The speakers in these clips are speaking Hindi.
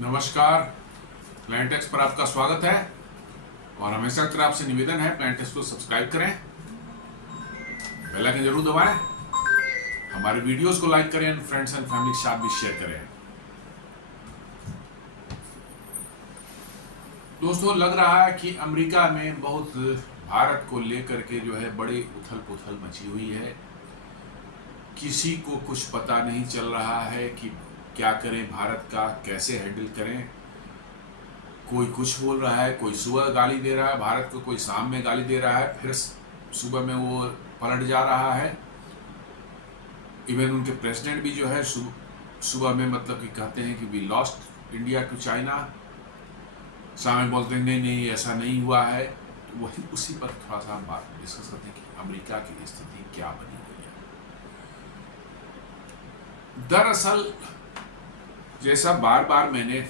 नमस्कार। प्लांटेक्स पर आपका स्वागत है और हमेशा की तरह आपसे निवेदन है प्लांटेक्स को सब्सक्राइब करें, बेल आइकन जरूर दबाएं, हमारे वीडियोस को लाइक करें, फ्रेंड्स एंड फैमिली के साथ भी शेयर करें। दोस्तों, लग रहा है कि अमेरिका में बहुत भारत को लेकर के जो है बड़ी उथल पुथल मची हुई है। किसी को कुछ पता नहीं चल रहा है कि क्या करें, भारत का कैसे हैंडल करें। कोई कुछ बोल रहा है, कोई सुबह गाली दे रहा है भारत को, कोई शाम में गाली दे रहा है, फिर सुबह में वो पलट जा रहा है। इवन उनके प्रेसिडेंट भी जो है सुबह में मतलब कि कहते हैं कि we lost India to China, शाम में बोलते हैं नहीं नहीं ऐसा नहीं हुआ है। तो वही उसी पर थोड़ा सा हम बात डिस्कस करते हैं कि अमेरिका की स्थिति क्या बनी हुई है। दरअसल जैसा बार बार मैंने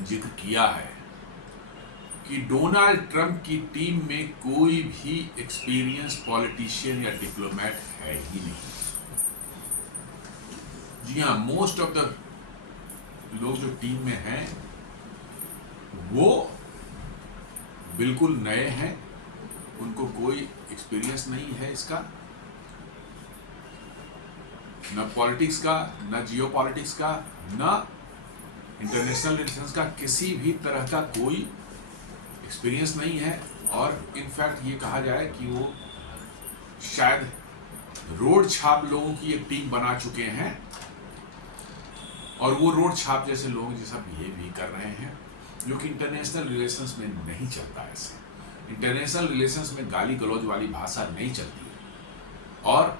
जिक्र किया है कि डोनाल्ड ट्रंप की टीम में कोई भी एक्सपीरियंस पॉलिटिशियन या डिप्लोमेट है ही नहीं। जी हाँ, मोस्ट ऑफ द लोग जो टीम में हैं वो बिल्कुल नए हैं, उनको कोई एक्सपीरियंस नहीं है इसका, न पॉलिटिक्स का, न जियो पॉलिटिक्स का, न इंटरनेशनल रिलेशंस का, किसी भी तरह का कोई एक्सपीरियंस नहीं है। और इनफैक्ट ये कहा जाए कि वो शायद रोड छाप लोगों की एक टीम बना चुके हैं और वो रोड छाप जैसे लोग जैसा बिहेव भी कर रहे हैं, जो कि इंटरनेशनल रिलेशंस में नहीं चलता। ऐसे इंटरनेशनल रिलेशंस में गाली गलौज वाली भाषा नहीं चलती है। और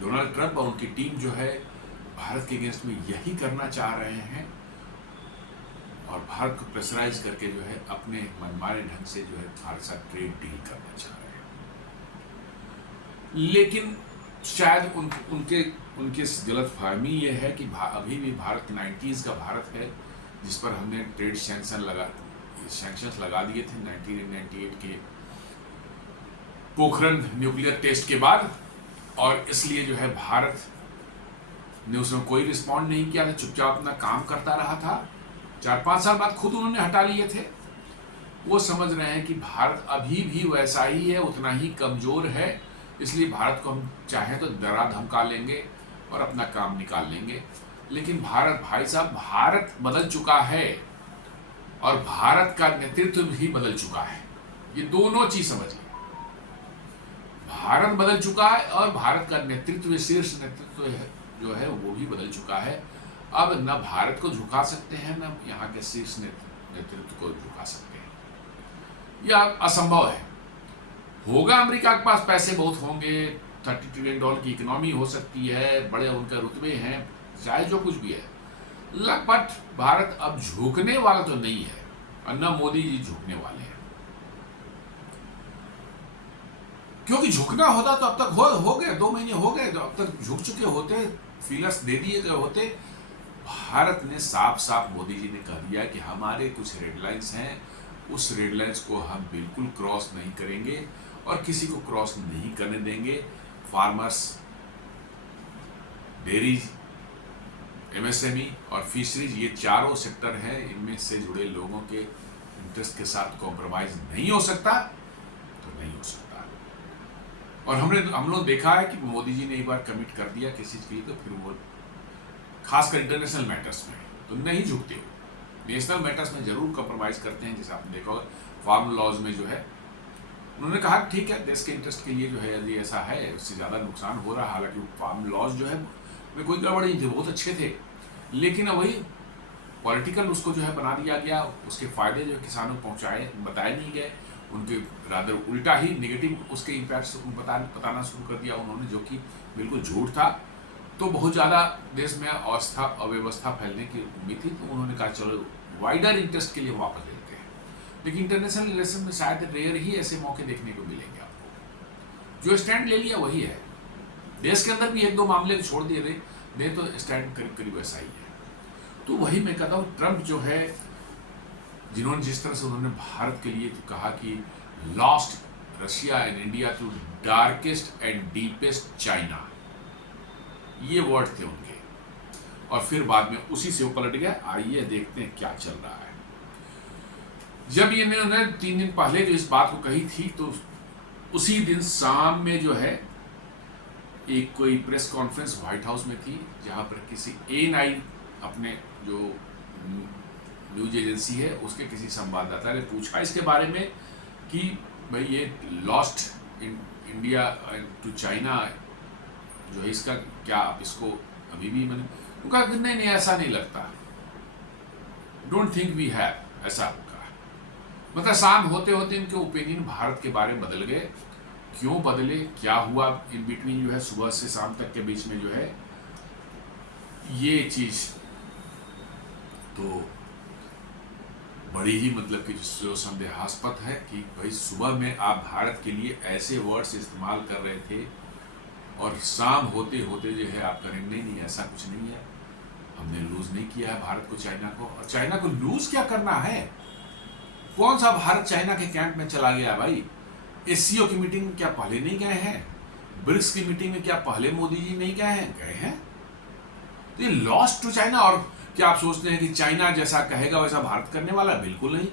डोनाल्ड ट्रंप और उनकी टीम जो है भारत के अगेंस्ट में यही करना चाह रहे हैं और भारत को प्रेशराइज करके जो है अपने मनमाने ढंग से जो है भारत से ट्रेड डील करना चाह रहे हैं। लेकिन शायद उनके गलतफहमी ये है कि अभी भी भारत 90s का भारत है, जिस पर हमने ट्रेड सैंक्शंस लगा दिए थे 1998 के पोखरण न्यूक्लियर टेस्ट के बाद। और इसलिए जो है भारत ने उसमें कोई रिस्पॉन्ड नहीं किया था, चुपचाप अपना काम करता रहा था। 4-5 साल बाद खुद उन्होंने हटा लिए थे। वो समझ रहे हैं कि भारत अभी भी वैसा ही है, उतना ही कमजोर है, इसलिए भारत को हम चाहें तो डरा धमका लेंगे और अपना काम निकाल लेंगे। लेकिन भारत, भाई साहब, भारत बदल चुका है और भारत का नेतृत्व भी बदल चुका है। ये दोनों चीज समझिए, भारत बदल चुका है और भारत का नेतृत्व, शीर्ष नेतृत्व जो है वो भी बदल चुका है। अब न भारत को झुका सकते हैं, न यहाँ के शीर्ष नेतृत्व को झुका सकते हैं। यह असंभव है। होगा, अमेरिका के पास पैसे बहुत होंगे, $30 ट्रिलियन की इकोनॉमी हो सकती है, बड़े उनके रुतबे हैं, चाहे जो कुछ भी है, बट भारत अब झुकने वाला तो नहीं है और न मोदी जी झुकने वाले हैं। क्योंकि झुकना होता तो अब तक हो गए, 2 महीने हो गए, तो अब तक झुक चुके होते, फीलर्स दे दिए गए होते। भारत ने साफ साफ, मोदी जी ने कह दिया कि हमारे कुछ रेडलाइंस हैं, उस रेडलाइंस को हम बिल्कुल क्रॉस नहीं करेंगे और किसी को क्रॉस नहीं करने देंगे। फार्मर्स, डेयरीज, MSME और फिशरीज, ये चारों सेक्टर हैं, इनमें से जुड़े लोगों के इंटरेस्ट के साथ कॉम्प्रोमाइज नहीं हो सकता तो नहीं हो सकता। और हम लोग देखा है कि मोदी जी ने एक बार कमिट कर दिया किसी चीज के लिए तो फिर वो खासकर इंटरनेशनल मैटर्स में तो नहीं झुकते हो। नेशनल मैटर्स में जरूर कॉम्प्रोमाइज करते हैं। जैसे आपने देखा होगा फार्म लॉज में जो है उन्होंने कहा ठीक है, देश के इंटरेस्ट के लिए जो है यदि ऐसा है, उससे ज़्यादा नुकसान हो रहा है। हालांकि फार्म लॉज जो है वे कोई गड़बड़ी नहीं थे, बहुत अच्छे थे, लेकिन वही पॉलिटिकल उसको जो है बना दिया गया। उसके फायदे जो किसानों को बताए नहीं गए, उनके रादर उल्टा ही नेगेटिव उसके इम्पैक्ट्स बताना शुरू कर दिया उन्होंने, जो कि बिल्कुल झूठ था। तो बहुत ज़्यादा देश में अव्यवस्था फैलने की उम्मीद थी, तो उन्होंने कहा चलो वाइडर इंटरेस्ट के लिए वापस लेते हैं। लेकिन इंटरनेशनल रिलेशन में शायद रेयर ही ऐसे मौके देखने को मिलेंगे आपको। जो स्टैंड ले लिया वही है। देश के अंदर भी 1-2 मामले छोड़ दिए दे तो स्टैंड करीब करीब वैसा ही है। तो वही मैं कहता हूँ, ट्रंप जो है, जिन्होंने जिस तरह से उन्होंने भारत के लिए कहा कि lost Russia and India to darkest and deepest China, ये वर्ड थे उनके। और फिर बाद में उसी से वो पलट गया। आइए देखते हैं क्या चल रहा है। जब इन्होंने 3 दिन पहले जो इस बात को कही थी, तो उसी दिन शाम में जो है एक कोई प्रेस कॉन्फ्रेंस व्हाइट हाउस में थी, जहां पर किसी ANI अपने जो न्यूज एजेंसी है उसके किसी संवाददाता ने पूछा इसके बारे में कि भाई ये लॉस्ट इंडिया टू चाइना जो है, इसका क्या आप इसको अभी भी मैंने कहा नहीं नहीं ऐसा नहीं लगता, डोंट थिंक वी हैव, ऐसा कहा। मतलब शाम होते होते इनके ओपिनियन भारत के बारे में बदल गए। क्यों बदले, क्या हुआ इन बिटवीन जो है सुबह से शाम तक के बीच में जो है, ये चीज तो बड़ी ही मतलब कि जो संदेहास्पद है कि भाई सुबह में आप भारत के लिए ऐसे वर्ड्स इस्तेमाल कर रहे थे और शाम होते होते जो है आप करेंगे नहीं, ऐसा कुछ नहीं है, हमने लूज नहीं किया है भारत को चाइना को। और चाइना को लूज क्या करना है, कौन सा भारत चाइना के कैंप में चला गया भाई? SCO की मीटिंग में क्या पहले नहीं गए हैं? ब्रिक्स की मीटिंग में क्या पहले मोदी जी नहीं गए हैं? गए हैं। तो ये लॉस्ट टू चाइना। और क्या आप सोचते हैं कि चाइना जैसा कहेगा वैसा भारत करने वाला? बिल्कुल नहीं।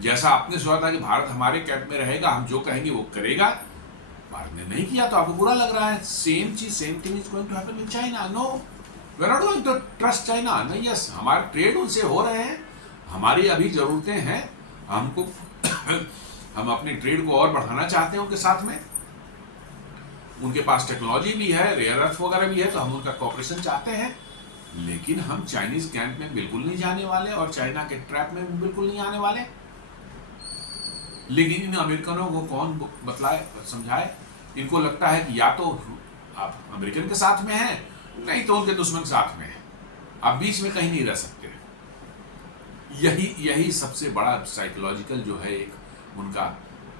जैसा आपने सोचा था कि भारत हमारे कैंप में रहेगा, हम जो कहेंगे वो करेगा, भारत ने नहीं किया तो आपको बुरा लग रहा है। सेम चीज, same thing is going to happen in China. No, we are not going to trust China. नहीं, यस, हमारे ट्रेड उनसे हो रहे हैं, हमारी अभी जरूरतें हैं, हमको हम अपने ट्रेड को और बढ़ाना चाहते हैं उनके साथ में। उनके पास टेक्नोलॉजी भी है, रेयर अर्थ वगैरह भी है, तो हम उनका कोऑपरेशन चाहते हैं। लेकिन हम चाइनीज कैंप में बिल्कुल नहीं जाने वाले और चाइना के ट्रैप में बिल्कुल नहीं आने वाले। लेकिन इन अमेरिकनों को कौन बतलाए, समझाए? इनको लगता है कि या तो आप अमेरिकन के साथ में हैं, नहीं तो उनके दुश्मन के साथ में हैं, आप बीच में कहीं नहीं रह सकते। यही सबसे बड़ा साइकोलॉजिकल जो है एक उनका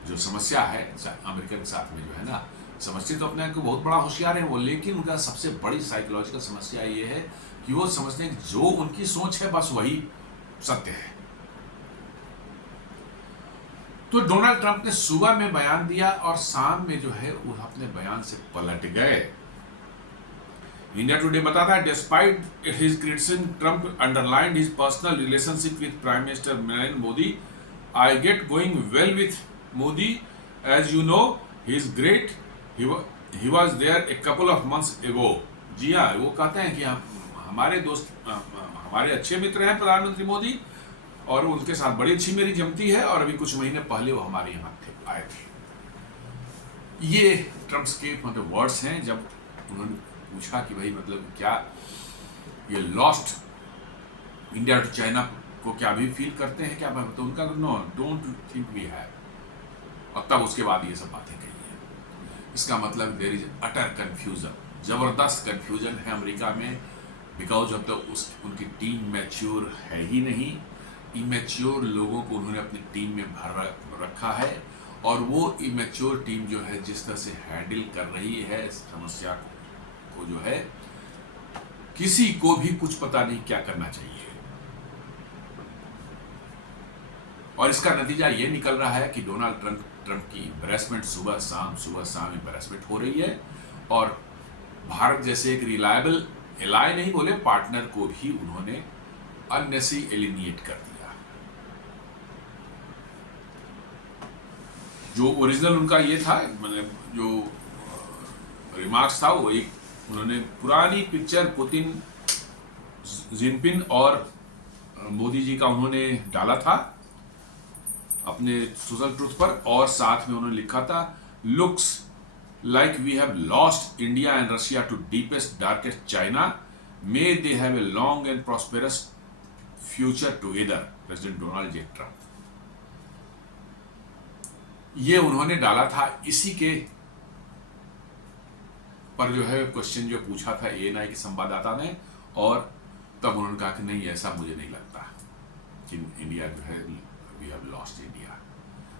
जो समस्या है अमेरिकन के साथ में जो है ना। समझते तो अपने आप को बहुत बड़ा होशियार है वो, लेकिन उनका सबसे बड़ी साइकोलॉजिकल समस्या ये है कि वो समझते हैं कि जो उनकी सोच है बस वही सत्य है। तो डोनाल्ड ट्रंप ने सुबह में बयान दिया और शाम में जो है वो अपने बयान से पलट गए। इंडिया टुडे बताता है, despite his criticism, Trump underlined his personal relationship with prime minister Narendra Modi. I get going well with Modi, as you know he is great, he was there a couple of months ago. जी हाँ, वो कहते हैं कि हमारे दोस्त, हमारे अच्छे मित्र हैं प्रधानमंत्री मोदी, और उनके साथ बड़ी अच्छी मेरी जमती है, और अभी कुछ महीने पहले वो हमारे यहाँ आए थे। ये ट्रम्प के मतलब वर्ड्स हैं जब उन्होंने पूछा कि भाई मतलब क्या ये लॉस्ट इंडिया टू चाइना को क्या भी फील करते हैं क्या? तो उनका no, don't think we have. और तब उसके बाद ये सब बातें कही हैं। इसका मतलब देयर इज अटर कंफ्यूजन, जबरदस्त कंफ्यूजन है अमेरिका में, बिकॉज ऑफ द उनकी टीम मैच्योर है ही नहीं। इमेच्योर लोगों को उन्होंने अपनी टीम में भर रखा है, और वो इमेच्योर टीम जो है जिस तरह से हैंडल कर रही है समस्या को जो है, किसी को भी कुछ पता नहीं क्या करना चाहिए। और इसका नतीजा ये निकल रहा है कि डोनाल्ड ट्रंप की एम्बैरेसमेंट सुबह शाम एम्बैरेसमेंट हो रही है, और भारत जैसे एक रिलायबल एलाय नहीं बोले, पार्टनर को भी उन्होंने अननेसेसरी एलिमिनेट कर दिया। जो ओरिजिनल उनका ये था, मतलब जो रिमार्क्स था, वो एक उन्होंने पुरानी पिक्चर पुतिन, जिनपिंग और मोदी जी का उन्होंने डाला था अपने सोशल ट्रूथ पर, और साथ में उन्होंने लिखा था, looks like we have lost India and Russia to deepest darkest China, may they have a long and prosperous future together, president Donald J Trump. ये उन्होंने डाला था इसी के पर जो है क्वेश्चन जो पूछा था ANI के संवाददाता ने, और तब उन्होंने कहा कि नहीं, ऐसा मुझे नहीं लगता कि इंडिया जो है वी हैव लॉस्ट इंडिया।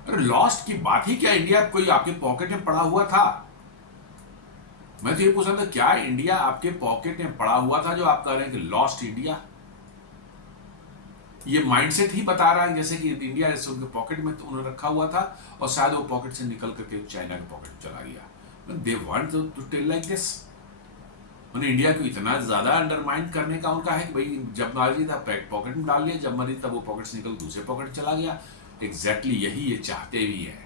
अरे लॉस्ट की बात ही क्या, इंडिया कोई आपके पॉकेट में पड़ा हुआ था? मैं तो ये पूछ रहा था, क्या इंडिया आपके पॉकेट में पड़ा हुआ था जो आप कह रहे हैं कि लॉस्ट इंडिया? ये माइंडसेट ही बता रहा है जैसे कि इंडिया जैसे उनके पॉकेट में तो उन्होंने रखा हुआ था, और शायद वो पॉकेट से निकल करके चाइना के पॉकेट चला गया। They want to tell like this, उन्हें इंडिया को इतना ज्यादा अंडरमाइन करने का उनका है कि भाई जब मर्जी था पॉकेट में डाल लिया, जब मर्जी तब वो पॉकेट से निकल दूसरे पॉकेट चला गया। एग्जैक्टली यही ये चाहते भी है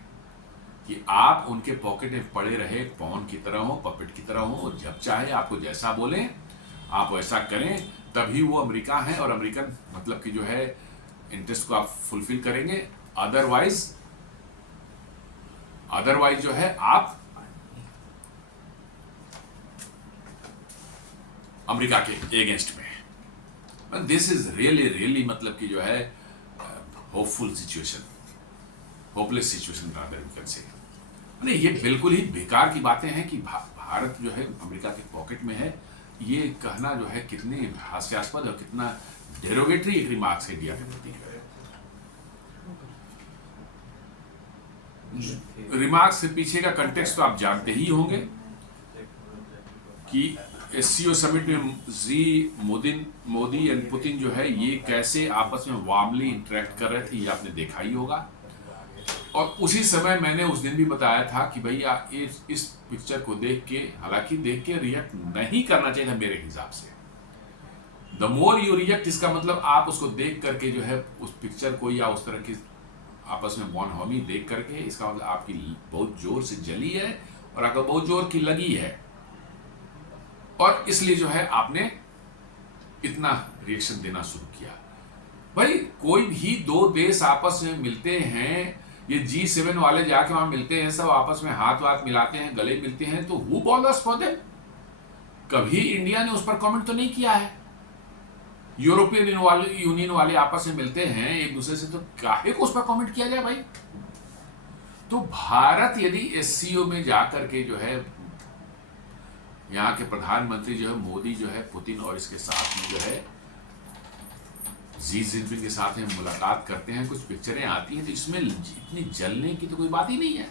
कि आप उनके पॉकेट में पड़े रहे, पॉन की तरह हो, पपेट की तरह हो, और जब चाहे आपको जैसा बोले आप वैसा करें, तभी वो अमेरिका है और अमेरिकन मतलब कि जो है इंटरेस्ट को आप फुलफिल करेंगे। अदरवाइज जो है आप अमेरिका के अगेंस्ट में। दिस इज रियली मतलब कि जो है hopeful situation, hopeless situation rather we can say. नहीं, ये बिल्कुल ही बेकार की बातें हैं कि भारत जो है अमेरिका के पॉकेट में है। ये कहना जो है कितने हास्यास्पद और कितना डेरोगेटरी एक रिमार्क्स है इंडिया के प्रति। रिमार्क्स के पीछे का कंटेक्स्ट तो आप जानते ही होंगे कि SCO समिट में मोदी एंड पुतिन जो है ये कैसे आपस में वार्मली इंटरेक्ट कर रहे थे, ये आपने देखा ही होगा। और उसी समय मैंने उस दिन भी बताया था कि भैया इस पिक्चर को देख के, हालांकि देख के रिएक्ट नहीं करना चाहिए था मेरे हिसाब से। द मोर यू रिएक्ट, इसका मतलब आप उसको देख करके जो है उस पिक्चर को या उस तरह की आपस में बॉनहोमी देख करके, इसका मतलब आपकी बहुत जोर से जली है और आपको बहुत जोर की लगी है, और इसलिए जो है आपने इतना रिएक्शन देना शुरू किया। भाई कोई भी दो देश आपस में मिलते हैं, ये G7 वाले जाके वहां मिलते हैं, सब आपस में हाथ मिलाते हैं, गले मिलते हैं, तो हु बॉदर्स फॉर देम? कभी इंडिया ने उस पर कमेंट तो नहीं किया है। यूरोपियन यूनियन वाले आपस में मिलते हैं एक दूसरे से, तो काहे को उस पर कमेंट किया जाए भाई? तो भारत यदि SCO में जाकर के जो है यहाँ के प्रधानमंत्री जो है मोदी जो है पुतिन और इसके साथ में जो है जी जिनपिंग के साथ में मुलाकात करते हैं, कुछ पिक्चरें आती हैं, तो इसमें इतनी जलने की तो कोई बात ही नहीं है।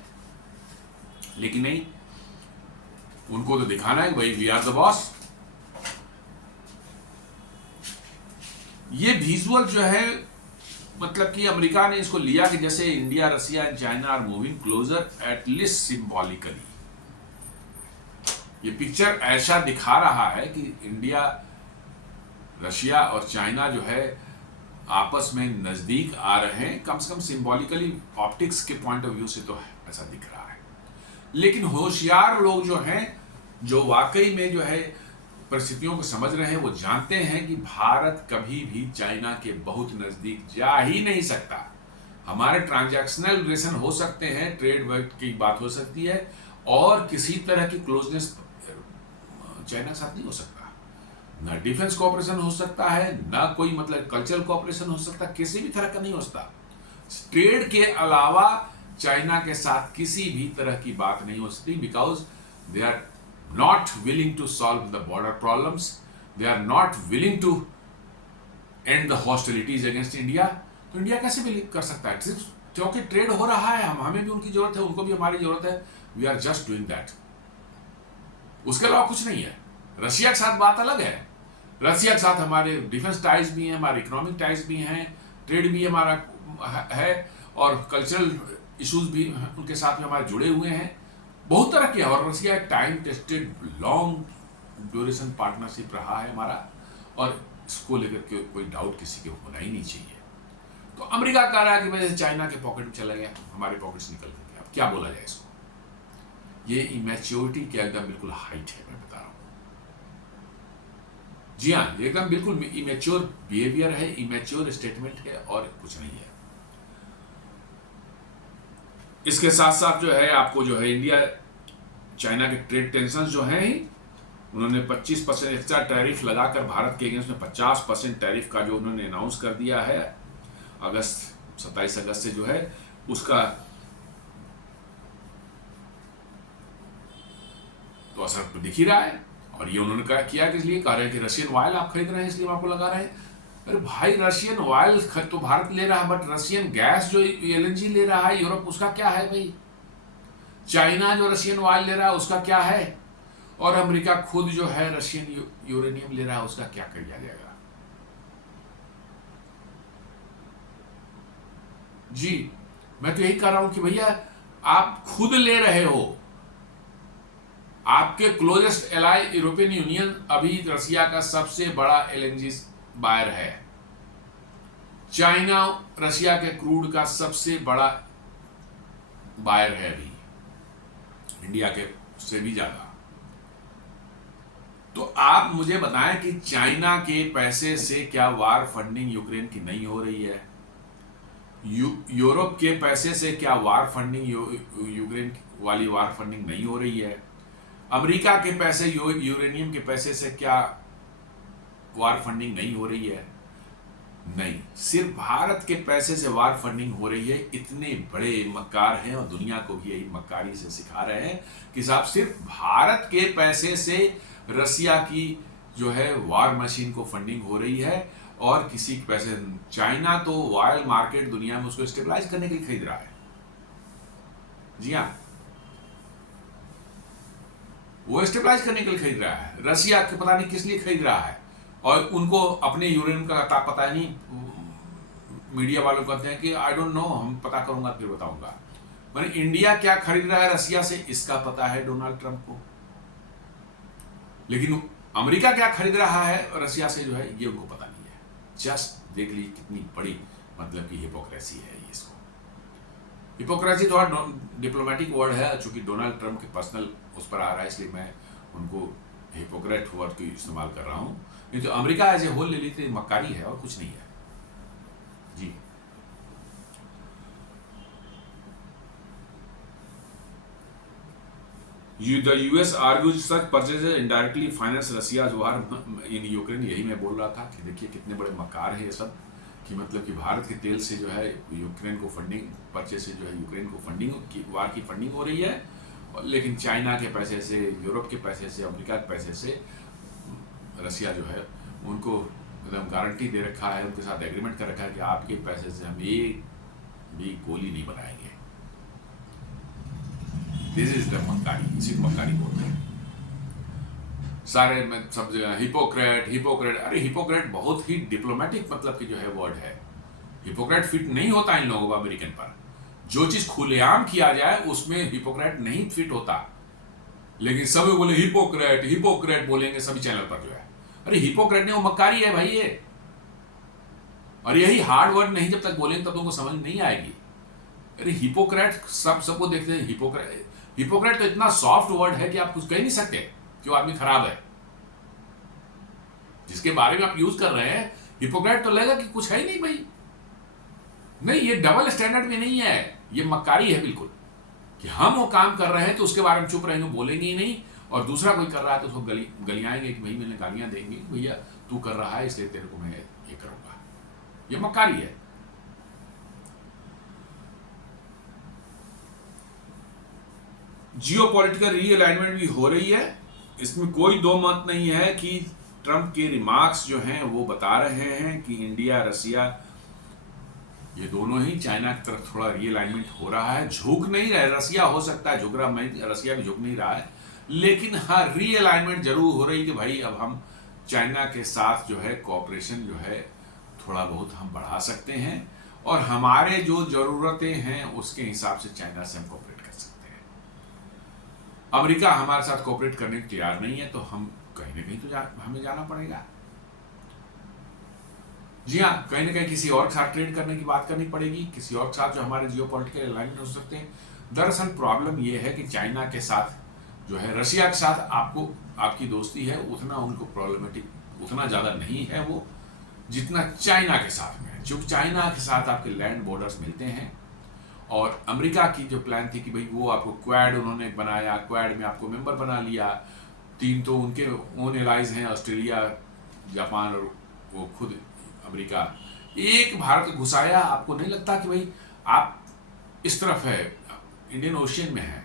लेकिन नहीं, उनको तो दिखाना है भाई वी आर द बॉस। ये विजुअल जो है मतलब कि अमेरिका ने इसको लिया कि जैसे India, Russia and China are moving closer at least symbolically. ये पिक्चर ऐसा दिखा रहा है कि इंडिया, रशिया और चाइना जो है आपस में नजदीक आ रहे हैं, कम से कम सिंबॉलिकली, ऑप्टिक्स के पॉइंट ऑफ व्यू से तो ऐसा दिख रहा है। लेकिन होशियार लोग जो हैं, जो वाकई में जो है परिस्थितियों को समझ रहे हैं, वो जानते हैं कि भारत कभी भी चाइना के बहुत नजदीक जा ही नहीं सकता। हमारे ट्रांजैक्शनल रिलेशन हो सकते हैं, ट्रेड वर्क की बात हो सकती है, और किसी तरह की क्लोजनेस चाइना के साथ नहीं हो सकता। ना डिफेंस कोऑपरेशन हो सकता है, ना कोई मतलब कल्चरल कोऑपरेशन हो सकता, किसी भी तरह का नहीं हो सकता। ट्रेड के अलावा चाइना के साथ किसी भी तरह की बात नहीं हो सकती, because they are not willing to solve the border problems, they are not willing to end the hostilities against India. तो इंडिया कैसे बिलीव कर सकता है? सिर्फ क्योंकि ट्रेड हो रहा है, हमें भी उनकी जरूरत है, उनको भी हमारी जरूरत है, we are just doing that. उसके अलावा कुछ नहीं है। रशिया के साथ बात अलग है, रशिया के साथ हमारे डिफेंस टाइज भी हैं, हमारे इकोनॉमिक टाइज भी हैं, ट्रेड भी हमारा है, और कल्चरल इश्यूज भी उनके साथ में हमारे जुड़े हुए हैं, बहुत तरह के। और रशिया एक time tested long duration partnership रहा है हमारा, और इसको लेकर के कोई डाउट किसी के होना ही नहीं चाहिए। तो अमेरिका कह रहा है कि वजह से चाइना के पॉकेट में चला गया, हमारे पॉकेट से निकल गया। अब क्या बोला जाए इसको? ये इमेच्योरिटी के एकदम बिल्कुल हाइट है, मैं बता रहा हूं। जी हाँ, एकदम बिल्कुल इमेच्योर बिहेवियर है, इमेच्योर स्टेटमेंट है, और कुछ नहीं है। इसके साथ साथ जो है आपको जो है इंडिया चाइना के ट्रेड टेंशन जो हैं, उन्होंने 25% एक्स्ट्रा टैरिफ लगाकर भारत के अगेंस्ट में 50% टैरिफ का जो उन्होंने अनाउंस कर दिया है 27 अगस्त से जो है उसका तो असर तो दिख ही रहा है। और ये उन्होंने क्या किया, किस लिए कह रहे हैं कि रशियन ऑयल आप खरीद रहे हैं इसलिए हम आपको लगा रहे हैं। अरे भाई, रशियन ऑयल तो भारत ले रहा है, बट रशियन गैस जो LNG ले रहा है यूरोप, उसका क्या है भाई? चाइना जो रशियन ऑयल ले रहा है उसका क्या है? और अमेरिका खुद जो है रशियन यूरेनियम ले रहा है, उसका क्या कर दिया जाएगा? जी, मैं तो यही कह रहा हूं कि भैया आप खुद ले रहे हो, आपके क्लोजेस्ट एलाई यूरोपियन यूनियन अभी रसिया का सबसे बड़ा एलएनजी बायर है। चाइना रशिया के क्रूड का सबसे बड़ा बायर है अभी, इंडिया के से भी ज्यादा। तो आप मुझे बताएं कि चाइना के पैसे से क्या वार फंडिंग यूक्रेन की नहीं हो रही है? यूरोप के पैसे से क्या वार फंडिंग यूक्रेन वाली वार फंडिंग नहीं हो रही है? अमेरिका के पैसे यूरेनियम के पैसे से क्या वार फंडिंग नहीं हो रही है? नहीं, सिर्फ भारत के पैसे से वार फंडिंग हो रही है। इतने बड़े मक्कार हैं और दुनिया को भी यही मक्कारी से सिखा रहे हैं कि साहब सिर्फ भारत के पैसे से रसिया की जो है वार मशीन को फंडिंग हो रही है और किसी के पैसे। चाइना तो ऑयल मार्केट दुनिया में उसको स्टेबलाइज करने के लिए खरीद रहा है। जी हाँ, वो स्टेबलाइज करने के लिए खरीद रहा है। रसिया के पता नहीं किस लिए खरीद रहा है, और उनको अपने यूरेनियम का पता नहीं। मीडिया वालों कहते हैं कि आई डोंट नो, हम पता करूंगा फिर बताऊंगा। मैंने इंडिया क्या खरीद रहा है रसिया से इसका पता है डोनाल्ड ट्रंप को, लेकिन अमेरिका क्या खरीद रहा है रसिया से जो है ये उनको पता नहीं है। जस्ट देख लीजिए कितनी बड़ी मतलब की हिपोक्रेसी है ये। इसको हिपोक्रेसी थोड़ा डिप्लोमेटिक वर्ड है, चूंकि डोनाल्ड ट्रंप के पर्सनल उस पर आ रहा है इसलिए मैं उनको हिपोक्रेट वर्ड को इस्तेमाल कर रहा हूं। नहीं तो अमेरिका एज ए होल ले ली तो मक्कारी है और कुछ नहीं है जी। The US argues such purchases indirectly finance Russia's war in Ukraine। यही मैं बोल रहा था कि देखिए कितने बड़े मकार है ये सब, कि मतलब कि भारत के तेल से जो है यूक्रेन को फंडिंग, परचेज से जो है यूक्रेन को फंडिंग की, वार की फंडिंग हो रही है, लेकिन चाइना के पैसे से, यूरोप के पैसे से, अमेरिका के पैसे से रसिया जो है उनको एकदम गारंटी दे रखा है, उनके साथ एग्रीमेंट कर रखा है कि आपके पैसे से हम एक भी गोली नहीं बनाएंगे। दिस इज द मक्कारी, इसी को मक्कारी बोलते हैं सारे में सब जगह। हिपोक्रेट हिपोक्रेट, अरे हिपोक्रेट बहुत ही डिप्लोमेटिक मतलब की जो है वर्ड है। हिपोक्रेट फिट नहीं होता इन लोगों को अमेरिकन पर। जो चीज खुलेआम किया जाए उसमें हिपोक्रेट नहीं फिट होता, लेकिन सब बोले हिपोक्रेट हिपोक्रेट बोलेंगे सभी चैनल पर जो है। अरे हिपोक्रेट नहीं, वो मक्कारी है भाई ये। और यही हार्ड वर्ड नहीं जब तक बोलेंगे तब तुमको समझ नहीं आएगी। अरे हिपोक्रेट सबको देखते हैं। हिपोक्रेट तो इतना सॉफ्ट वर्ड है कि आप कुछ कह नहीं सकते कि वो आदमी खराब है। जिसके बारे में आप यूज कर रहे हैं हिपोक्रेट तो लगेगा कि कुछ है ही नहीं भाई। नहीं, ये डबल स्टैंडर्ड में नहीं है, ये मक्कारी है बिल्कुल, कि हम वो काम कर रहे हैं तो उसके बारे में चुप रहेंगे, बोलेंगे ही नहीं, और दूसरा कोई कर रहा है तो उसको गलियाएंगे कि भाई मैंने गालियां देंगे, भैया तू कर रहा है इसलिए तेरे को मैं ये करूंगा। ये मक्कारी है। जियोपॉलिटिकल रीअलाइनमेंट भी हो रही है, इसमें कोई दो मत नहीं है कि ट्रंप के रिमार्क्स जो हैं वो बता रहे हैं कि इंडिया रसिया ये दोनों ही चाइना की तरफ थोड़ा रीअलाइनमेंट हो रहा है। झुक नहीं रहा है, रसिया हो सकता है झुक रहा, मैं रसिया भी झुक नहीं रहा है, लेकिन हाँ रीअलाइनमेंट जरूर हो रही कि भाई अब हम चाइना के साथ जो है कोऑपरेशन जो है थोड़ा बहुत हम बढ़ा सकते हैं, और हमारे जो जरूरतें हैं उसके हिसाब से चाइना से हम कोऑपरेट कर सकते हैं। अमेरिका हमारे साथ कोऑपरेट करने को तैयार नहीं है तो हम कहीं ना कहीं तो हमें जाना पड़ेगा। जी हाँ, कहीं ना कहीं किसी और के साथ ट्रेड करने की बात करनी पड़ेगी, किसी और के साथ जो हमारे जियोपॉलिटिकल अलाइनमेंट हो सकते हैं। दरअसल प्रॉब्लम यह है कि चाइना के साथ जो है रसिया के साथ आपकी दोस्ती है उतना उनको प्रॉब्लमेटिक उतना ज़्यादा नहीं है वो जितना चाइना के साथ में है। जो चाइना के साथ आपके लैंड बॉर्डर्स मिलते हैं, और अमेरिका की जो प्लान थी कि भाई वो आपको क्वाड उन्होंने बनाया, क्वाड में आपको मेंबर बना लिया। 3 तो उनके ओन एलाइज हैं, ऑस्ट्रेलिया, जापान और वो खुद अमेरिका। एक भारत घुसाया। आपको नहीं लगता कि भाई आप इस तरफ है, इंडियन ओशियन में है,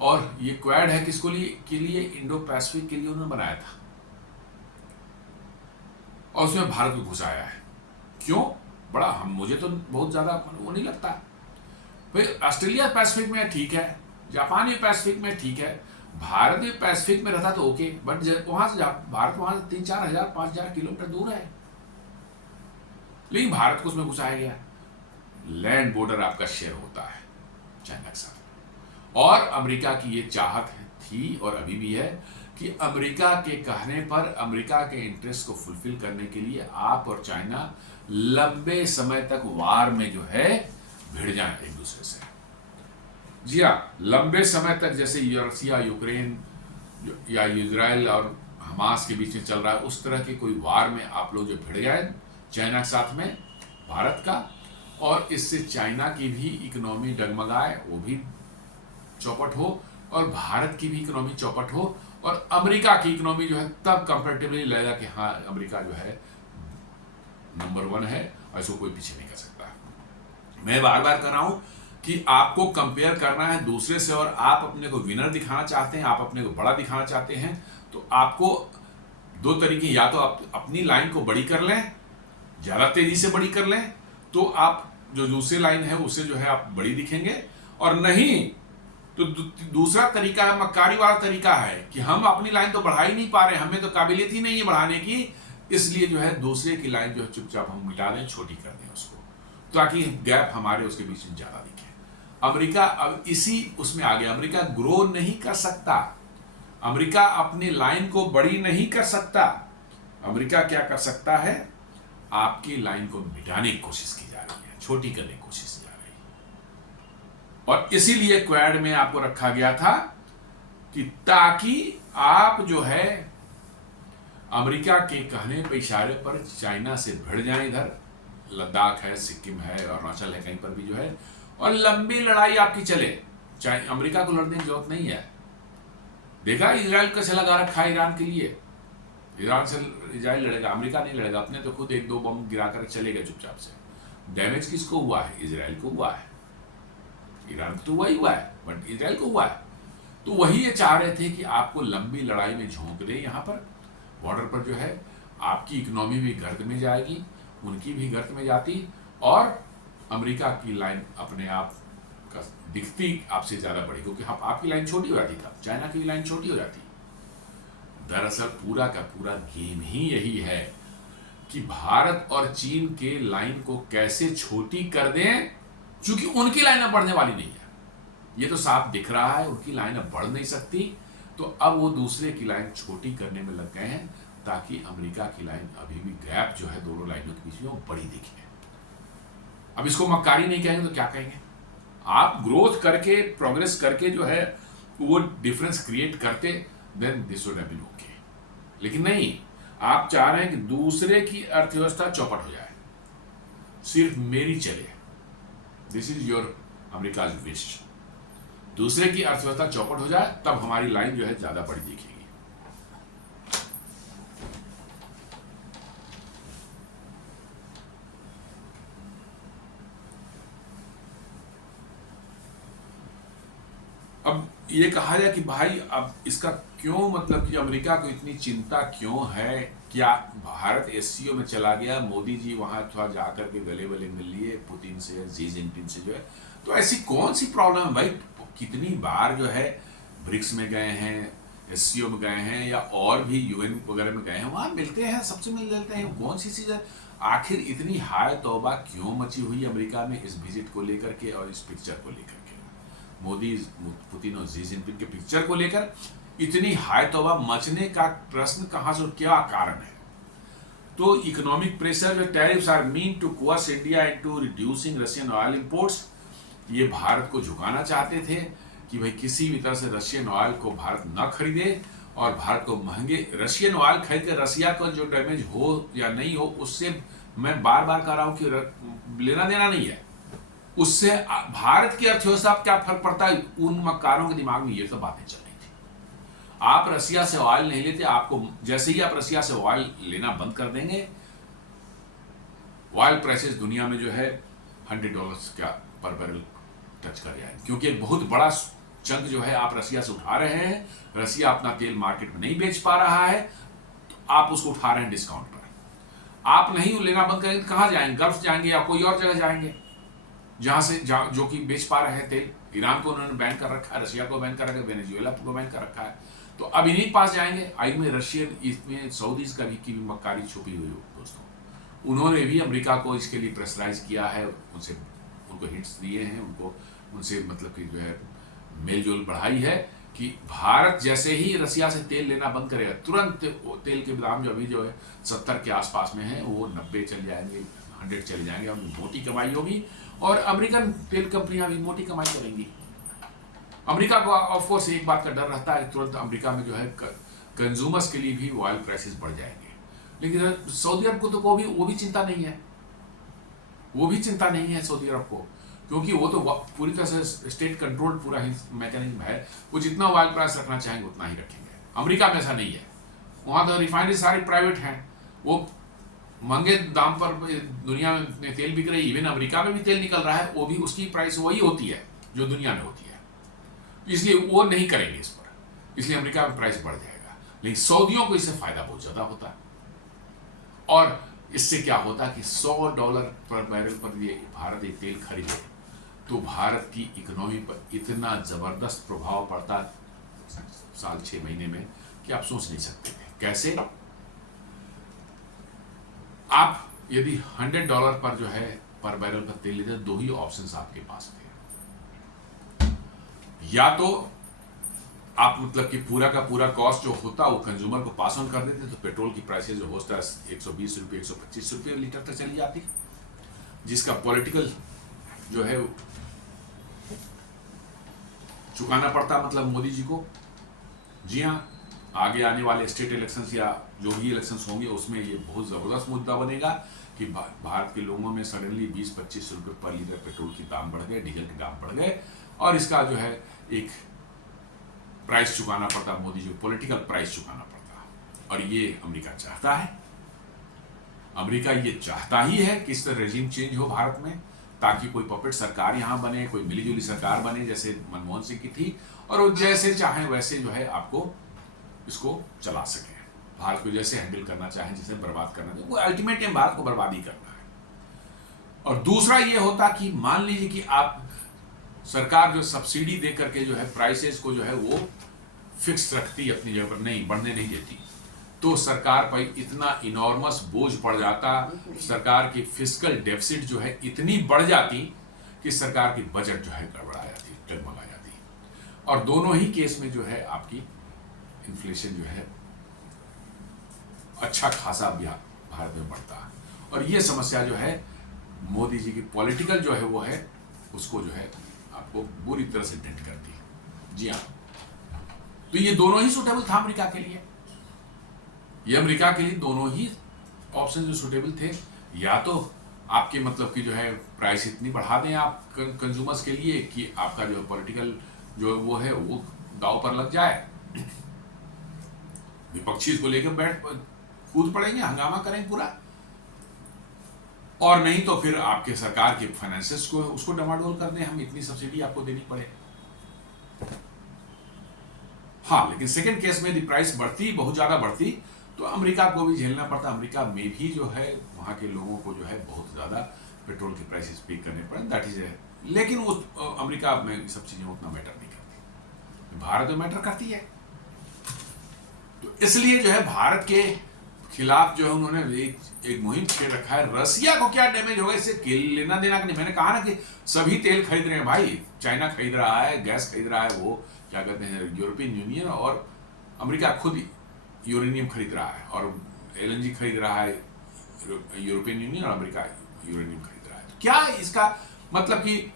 और ये क्वाड है किसको के लिए इंडो पैसिफिक के लिए उन्होंने बनाया था, और उसमें भारत को घुसाया है। क्यों? बड़ा मुझे तो बहुत ज्यादा वो नहीं लगता भाई। ऑस्ट्रेलिया पैसिफिक में ठीक है, जापान भी पैसिफिक में ठीक है, भारत भी पैसिफिक में रहता तो ओके, बट वहां से भारत वहां से 3-4 हजार 5,000 किलोमीटर दूर है, लेकिन भारत को उसमें घुसाया गया। लैंड बॉर्डर आपका शेयर होता है चाइना के साथ, और अमेरिका की ये चाहत है थी और अभी भी है कि अमेरिका के कहने पर अमेरिका के इंटरेस्ट को फुलफिल करने के लिए आप और चाइना लंबे समय तक वार में जो है भिड़ जाएं एक दूसरे से। जी हाँ, लंबे समय तक, जैसे रसिया यूक्रेन या इजराइल और हमास के बीच में चल रहा है, उस तरह के कोई वार में आप लोग जो भिड़ जाए चाइना के साथ में भारत का, और इससे चाइना की भी इकोनॉमी डगमगाए, वो भी चौपट हो, और भारत की भी इकोनॉमी चौपट हो, और अमेरिका की इकोनॉमी जो है तब कंपेरेटिवली लगेगा कि हाँ अमेरिका जो है नंबर 1 है और इसको कोई पीछे नहीं कर सकता। मैं बार बार कर रहा हूं कि आपको कंपेयर करना है दूसरे से, और आप अपने को विनर दिखाना चाहते हैं, आप अपने को बड़ा दिखाना चाहते हैं, तो आपको 2 तरीके, या तो आप अपनी लाइन को बड़ी कर लें, ज़्यादा तेजी से बड़ी कर लें, तो आप जो दूसरी लाइन है उससे जो है आप बड़ी दिखेंगे, और नहीं तो दूसरा तरीका है, मक्कारी वाला तरीका है कि हम अपनी लाइन तो बढ़ा ही नहीं पा रहे, हमें तो काबिलियत ही नहीं है बढ़ाने की, इसलिए जो है दूसरे की लाइन जो है चुपचाप हम मिटा दें, छोटी कर दें उसको, ताकि गैप हमारे उसके बीच में ज़्यादा दिखे। अमेरिका अब इसी उसमें आ गया, अमेरिका ग्रो नहीं कर सकता, अमेरिका अपनी लाइन को बड़ी नहीं कर सकता। अमेरिका क्या कर सकता है, आपकी लाइन को मिटाने की कोशिश की जा रही है, छोटी करने की कोशिश की जा रही है, और इसीलिए क्वाड में आपको रखा गया था कि ताकि आप जो है अमेरिका के कहने पे इशारे पर चाइना से भिड़ जाएं, इधर लद्दाख है, सिक्किम है, अरुणाचल है, कहीं पर भी जो है, और लंबी लड़ाई आपकी चले, चाहे अमेरिका को लड़ने की जरूरत नहीं है। देखा इजराइल कैसे लगा रखा है ईरान के लिए, ईरान से इजराइल लड़ेगा, अमेरिका नहीं लड़ेगा, अपने तो खुद 1-2 बम गिरा कर चले गए चुपचाप से। डैमेज किसको हुआ है, इजराइल को हुआ है, ईरान को तो हुआ ही हुआ है, बट इजराइल को हुआ है। तो वही ये चाह रहे थे कि आपको लंबी लड़ाई में झोंक दे, यहाँ पर बॉर्डर पर जो है आपकी इकोनॉमी भी गर्त में जाएगी, उनकी भी गर्त में जाती, और अमेरिका की लाइन अपने आप का दिखती आपसे ज़्यादा बड़ी, क्योंकि आपकी लाइन छोटी हो जाती था, चाइना की लाइन छोटी हो जाती। दरअसल पूरा का पूरा गेम ही यही है कि भारत और चीन के लाइन को कैसे छोटी कर दें, क्योंकि उनकी लाइन अब बढ़ने वाली नहीं है, ये तो साफ दिख रहा है, उनकी लाइन अब बढ़ नहीं सकती, तो अब वो दूसरे की लाइन छोटी करने में लग गए हैं, ताकि अमेरिका की लाइन अभी भी गैप जो है दोनों लाइनों के बीच में वो बड़ी दिखे। अब इसको मक्कारी नहीं कहेंगे तो क्या कहेंगे, आप ग्रोथ करके प्रोग्रेस करके जो है वो डिफरेंस क्रिएट करते, then this would have been okay, लेकिन नहीं, आप चाह रहे हैं कि दूसरे की अर्थव्यवस्था चौपट हो जाए, सिर्फ मेरी चले, this is your America's wish, दूसरे की अर्थव्यवस्था चौपट हो जाए तब हमारी लाइन जो है ज्यादा बड़ी दिखेगी। अब ये कहा जाए कि भाई अब इसका क्यों, मतलब कि अमेरिका को इतनी चिंता क्यों है, क्या भारत एससीओ में चला गया, मोदी जी वहां थोड़ा जाकर के गले वले मिल लिए पुतिन से, शी जिनपिंग से जो है, तो ऐसी कौन सी प्रॉब्लम है भाई, कितनी बार जो है ब्रिक्स में गए हैं, एससीओ में गए हैं, या और भी यूएन वगैरह में गए हैं, वहां मिलते हैं, सबसे मिल लेते हैं, कौन सी चीज़ है, आखिर इतनी हाय तौबा क्यों मची हुई अमेरिका में इस विजिट को लेकर के और इस पिक्चर को लेकर के, मोदी पुतिन और शी जिनपिंग के पिक्चर को लेकर इतनी हाय तौबा मचने का प्रश्न कहाँ से, क्या कारण है। तो इकोनॉमिक प्रेशर, जो tariffs are mean to coerce India into reducing Russian oil imports, ये भारत को झुकाना चाहते थे कि भाई किसी भी तरह से रशियन ऑयल को भारत न खरीदे, और भारत को महंगे रशियन ऑयल खरीद कर रसिया का जो डैमेज हो या नहीं हो, उससे मैं बार बार कह रहा हूँ कि लेना देना नहीं है, उससे भारत की अर्थव्यवस्था पर क्या फर्क पड़ता है, उन मक्कारों के दिमाग में ये सब बातें चल रही थी। आप रसिया से ऑयल नहीं लेते, आपको जैसे ही आप रसिया से ऑयल लेना बंद कर देंगे, ऑयल प्राइसेस दुनिया में जो है $100 का पर बैरल टच कर जाए, क्योंकि एक बहुत बड़ा चंक जो है आप रसिया से उठा रहे हैं, रसिया अपना तेल मार्केट में नहीं बेच पा रहा है, तो आप उसको उठा रहे हैं डिस्काउंट पर। आप नहीं लेना बंद करेंगे तो कहाँ जाएंगे, गल्फ जाएंगे या कोई और जगह जाएंगे जहां से जो कि बेच पा रहे हैं तेल। ईरान को उन्होंने बैन कर रखा है, रशिया को बैन कर रखा है, वेनेजुएला को बैन कर रखा है, तो अब इन्हीं पास जाएंगे। आई में रशियन, इसमें सऊदीज का भी की मक्कारी छुपी हुई हो दोस्तों, उन्होंने भी अमेरिका को इसके लिए प्रेशराइज किया है, उनसे उनको हिंट्स दिए हैं, उनको उनसे मतलब कि जो है मेल जोल बढ़ाई है कि भारत जैसे ही रसिया से तेल लेना बंद करेगा, तुरंत तेल के दाम जो अभी जो है 70 के आसपास में है, वो 90 चल जाएंगे, 100 चले जाएंगे, और मोटी कमाई होगी, और अमेरिकन तेल कंपनियां भी मोटी कमाई करेंगी। अमेरिका को ऑफकोर्स एक बात का डर रहता है, तुरंत अमेरिका में जो है कंज्यूमर्स के लिए भी ऑयल प्राइसेस बढ़ जाएंगे। लेकिन सऊदी अरब को तो वो भी चिंता नहीं है, वो भी चिंता नहीं है सऊदी अरब को, क्योंकि वो तो पूरी तरह से स्टेट कंट्रोल्ड पूरा ही मैकेनिज्म है। वो जितना ऑयल प्राइस रखना चाहेंगे उतना ही रखेंगे। अमेरिका में ऐसा नहीं है, वहाँ तो रिफाइनरी सारी प्राइवेट हैं, वो महंगे दाम पर दुनिया में तेल बिक रही है। इवन अमेरिका में भी तेल निकल रहा है, वो भी उसकी प्राइस वही होती है जो दुनिया में होती है, इसलिए वो नहीं करेंगे इस पर, इसलिए अमेरिका में प्राइस बढ़ जाएगा। लेकिन सऊदियों को इससे फायदा बहुत ज़्यादा होता है, और इससे क्या होता है कि $100 पर बैरल पर ये भारत ये तेल खरीदे तो भारत की इकोनॉमी पर इतना ज़बरदस्त प्रभाव पड़ता साल 6 महीने में कि आप सोच नहीं सकते। कैसे? आप यदि $100 पर जो है पर बैरल पर तेल लेते, दो ही ऑप्शंस आपके पास थे। या तो आप मतलब कि पूरा का पूरा कॉस्ट जो होता वो कंज्यूमर को पास ऑन कर देते, तो पेट्रोल की प्राइसेस जो होता है 120 रुपये 125 रुपये लीटर तक चली जाती, जिसका पॉलिटिकल जो है चुकाना पड़ता मतलब मोदी जी को। जी हाँ, आगे आने वाले स्टेट इलेक्शंस या जो भी इलेक्शंस होंगे उसमें ये बहुत ज़बरदस्त मुद्दा बनेगा कि भारत के लोगों में सडनली 20-25 रुपये पर लीटर पेट्रोल के दाम बढ़ गए, डीजल के दाम बढ़ गए, और इसका जो है एक प्राइस चुकाना पड़ता मोदी जी को, पॉलिटिकल प्राइस चुकाना पड़ता। और ये अमेरिका चाहता है, अमेरिका ये चाहता ही है कि इस तरह रेजिम चेंज हो भारत में, ताकि कोई पपेट सरकार यहाँ बने, कोई मिलीजुली सरकार बने जैसे मनमोहन सिंह की थी, और वो जैसे चाहे वैसे जो है आपको इसको चला सके, भारत को जैसे हैंडल करना चाहे, जैसे बर्बाद करना चाहे, वो अल्टीमेट एम भारत को बर्बाद ही करना है। और दूसरा ये होता कि मान लीजिए कि आप सरकार जो सब्सिडी दे करके जो है प्राइसेस को जो है वो फिक्स रखती अपनी जगह पर, नहीं बढ़ने नहीं देती, तो सरकार पर इतना इनॉर्मस बोझ पड़ जाता, सरकार की फिस्कल डेफिसिट जो है इतनी बढ़ जाती कि सरकार की बजट जो है गड़बड़ा जाती, डगमगा जाती। और दोनों ही केस में जो है आपकी इन्फ्लेशन जो है अच्छा खासा भारत में बढ़ता है। और ये समस्या जो है मोदी जी की पॉलिटिकल जो है वो है, उसको जो है आपको बुरी तरह से डेंट करती है। जी हाँ, तो ये दोनों ही सूटेबल था अमेरिका के लिए, ये अमेरिका के लिए दोनों ही ऑप्शन जो सूटेबल थे। या तो आपके मतलब कि जो है प्राइस इतनी बढ़ा दें आप कंज्यूमर्स के लिए कि आपका जो पॉलिटिकल जो वो है वो दांव पर लग जाए, विपक्षी इसको लेकर कूद पड़ेंगे, हंगामा करेंगे पूरा, और नहीं तो फिर आपके सरकार के फाइनेंसेस को उसको डमाडोल कर दें, हम इतनी सब्सिडी आपको देनी पड़े। हाँ, लेकिन सेकंड केस में यदि प्राइस बढ़ती, बहुत ज़्यादा बढ़ती, तो अमेरिका को भी झेलना पड़ता। अमेरिका में भी जो है वहाँ के लोगों को जो है बहुत ज़्यादा पेट्रोल के प्राइसेस पे करने पड़े, दैट इज है। लेकिन उस अमेरिका में सब चीज़ें उतना मैटर नहीं करती, भारत में मैटर करती है। तो इसलिए जो है भारत के खिलाफ जो है उन्होंने एक मुहिम छेड़ रखा है। रसिया को क्या डैमेज होगा इससे लेना देना नहीं। मैंने कहा ना कि सभी तेल खरीद रहे हैं भाई, चाइना खरीद रहा है, गैस खरीद रहा है, वो क्या कहते हैं यूरोपियन यूनियन, और अमेरिका खुद यूरेनियम खरीद रहा है, और LNG खरीद रहा है यूरोपियन यूनियन, और अमेरिका यूरेनियम खरीद रहा है। तो क्या इसका मतलब कि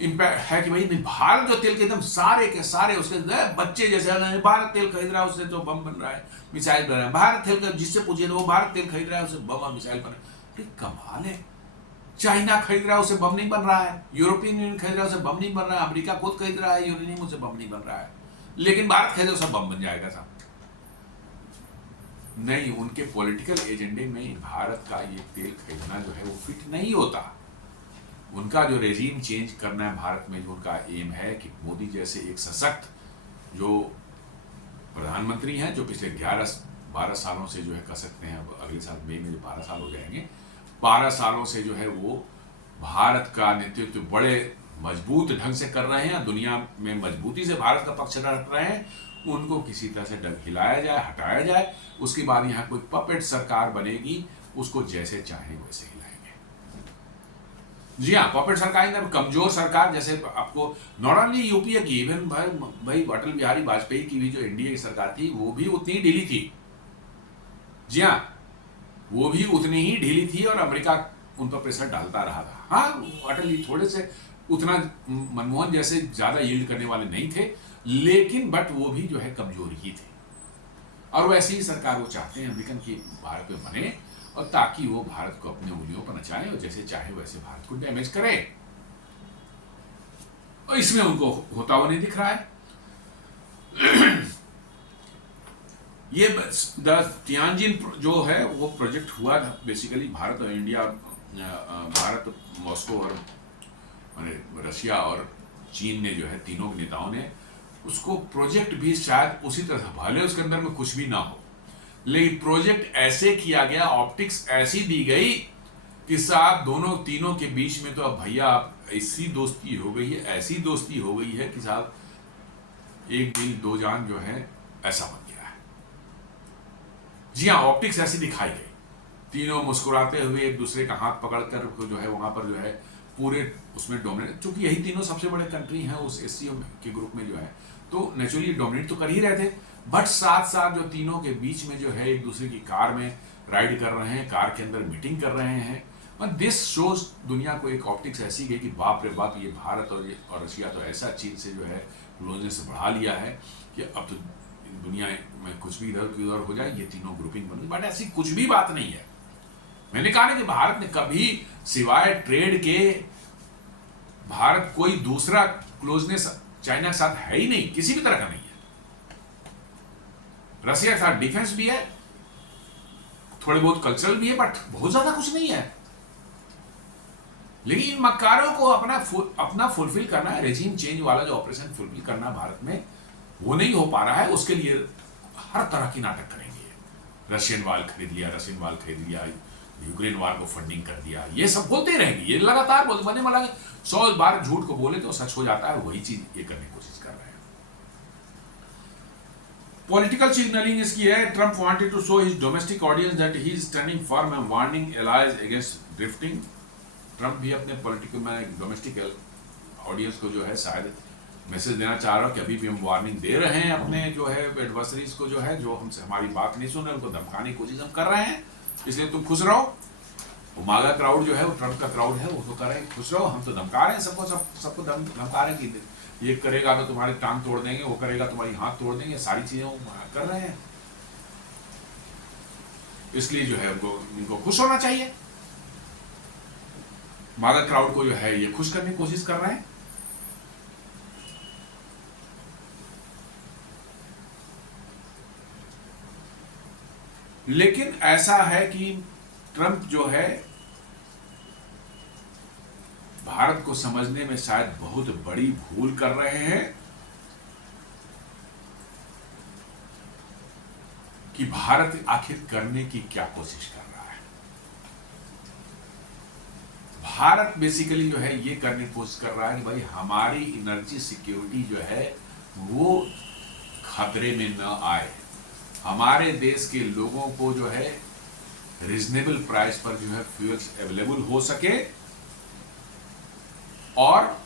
इम्पैक्ट है कि भाई नहीं, भारत जो तेल के एकदम सारे के सारे उसके बच्चे जैसे भारत तेल खरीद रहा है उससे तो बम बन रहा है, मिसाइल बन रहा है, भारत तेल का जिससे पूछिए तो वो भारत तेल खरीद रहा है उससे बम और मिसाइल बन रहा है। कमाल है, चाइना खरीद रहा है उससे बम नहीं बन रहा है, यूरोपियन यूनियन खरीद रहा है उससे बम नहीं बन रहा है, अमेरिका खुद खरीद रहा है यूरेनियम उससे बम नहीं बन रहा है, लेकिन भारत खरीदे उससे बम बन जाएगा साहब। नहीं, उनके पॉलिटिकल एजेंडे में भारत का ये तेल खरीदना जो है वो फिट नहीं होता। उनका जो रेजीम चेंज करना है भारत में, जो उनका एम है कि मोदी जैसे एक सशक्त जो प्रधानमंत्री हैं, जो पिछले 11-12 सालों से जो है कह सकते हैं, अब अगले साल मई में 12 साल हो जाएंगे, 12 सालों से जो है वो भारत का नेतृत्व बड़े मजबूत ढंग से कर रहे हैं, दुनिया में मजबूती से भारत का पक्ष रख रहे हैं। उनको किसी तरह से हिलाया जाए, हटाया जाए, उसके बाद यहाँ कोई पपेट सरकार बनेगी, उसको जैसे चाहे वैसे हिलाएंगे। जी हाँ, पॉपेट सरकार ना, कमजोर सरकार, जैसे आपको नॉट ओनली यूपीए की, इवन भाई अटल बिहारी वाजपेयी की भी जो एनडीए की सरकार थी वो भी उतनी ही ढीली थी। जी हाँ, वो भी उतनी ही ढीली थी और अमेरिका उन पर प्रेशर डालता रहा था। हाँ, अटल जी थोड़े से उतना मनमोहन जैसे ज्यादा यील्ड करने वाले नहीं थे, लेकिन बट वो भी जो है कमजोर ही थे। और वैसी ही सरकार वो चाहते हैं अमेरिकन की भारत में बने, और ताकि वो भारत को अपने उंगलियों पर नचाएं और जैसे चाहे वैसे भारत को डैमेज करे, और इसमें उनको होता हुआ नहीं दिख रहा है। ये तियानजिन जो है वो प्रोजेक्ट हुआ बेसिकली भारत और इंडिया, भारत, मॉस्को और रशिया और चीन ने जो है, तीनों नेताओं ने उसको प्रोजेक्ट भी शायद उसी तरह, भले उसके अंदर में कुछ भी ना हो, लेकिन प्रोजेक्ट ऐसे किया गया, ऑप्टिक्स ऐसी दी गई कि साहब दोनों तीनों के बीच में तो अब भैया ऐसी दोस्ती हो गई है, ऐसी दोस्ती हो गई है कि साहब एक दिल दो जान जो है ऐसा बन गया है। जी हाँ, ऑप्टिक्स ऐसी दिखाई गई, तीनों मुस्कुराते हुए एक दूसरे का हाथ पकड़कर जो है वहां पर जो है पूरे उसमें डोमिनेट, चूंकि यही तीनों सबसे बड़े कंट्री हैं उस एससीओ के ग्रुप में जो है, तो नेचुरली डोमिनेट तो कर ही रहे थे, बट साथ साथ जो तीनों के बीच में जो है एक दूसरे की कार में राइड कर रहे हैं, कार के अंदर मीटिंग कर रहे हैं। और दिस शोज दुनिया को एक ऑप्टिक्स ऐसी गई कि बाप रे बाप, ये भारत और रशिया तो ऐसा चीन से जो है क्लोजनेस बढ़ा लिया है कि अब तो दुनिया में कुछ भी इधर की उधर हो जाए, ये तीनों ग्रुपिंग बन गई। बट ऐसी कुछ भी बात नहीं है। मैंने कहा ना कि भारत ने कभी सिवाय ट्रेड के, भारत कोई दूसरा क्लोजनेस चाइना के साथ है ही नहीं, किसी भी तरह का नहीं है। रशिया के साथ डिफेंस भी है, थोड़े बहुत कल्चरल भी है, बट बहुत ज्यादा कुछ नहीं है। लेकिन इन मक्कारों को अपना फुलफिल करना है, रेजिम चेंज वाला जो ऑपरेशन फुलफिल करना भारत में, वो नहीं हो पा रहा है। उसके लिए हर तरह की नाटक करेंगे। रशियन वाल खरीद लिया, यूक्रेन वार को फंडिंग कर दिया, ये सब बोलते रहेंगे, ये लगातार बने वाला 100 बार झूठ को बोले तो सच हो जाता है, वही चीज ये करने की कोशिश कर रहे हैं। पॉलिटिकल सिग्नलिंग इसकी है, Trump wanted to show his domestic audience that he is standing firm and warning allies against drifting. Trump भी अपने पॉलिटिकल में डोमेस्टिक ऑडियंस को जो है शायद मैसेज देना चाह रहा है कि अभी भी हम वार्निंग दे रहे हैं अपने जो है एडवर्सरीज को, जो है जो हमसे हमारी बात नहीं सुन रहे, उनको धमकाने की कोशिश हम कर रहे हैं, इसलिए तुम खुश रहो। वो मागा क्राउड जो है, वो ट्रंप का क्राउड है, वो तो कर रहे हैं खुश रहो, हम तो धमका रहे हैं सबको धमका रहे हैं कि ये करेगा तो तुम्हारी टांग तोड़ देंगे, वो करेगा तुम्हारी हाथ तोड़ देंगे, सारी चीजें वो कर रहे हैं। इसलिए जो है इनको खुश होना चाहिए। मागा क्राउड को जो है ये खुश करने की कोशिश कर रहे हैं। लेकिन ऐसा है कि ट्रंप जो है भारत को समझने में शायद बहुत बड़ी भूल कर रहे हैं कि भारत आखिर करने की क्या कोशिश कर रहा है। भारत बेसिकली जो है ये करने की कोशिश कर रहा है कि भाई हमारी एनर्जी सिक्योरिटी जो है वो खतरे में न आए, हमारे देश के लोगों को जो है रीजनेबल प्राइस पर जो है फ्यूल्स अवेलेबल हो सके, और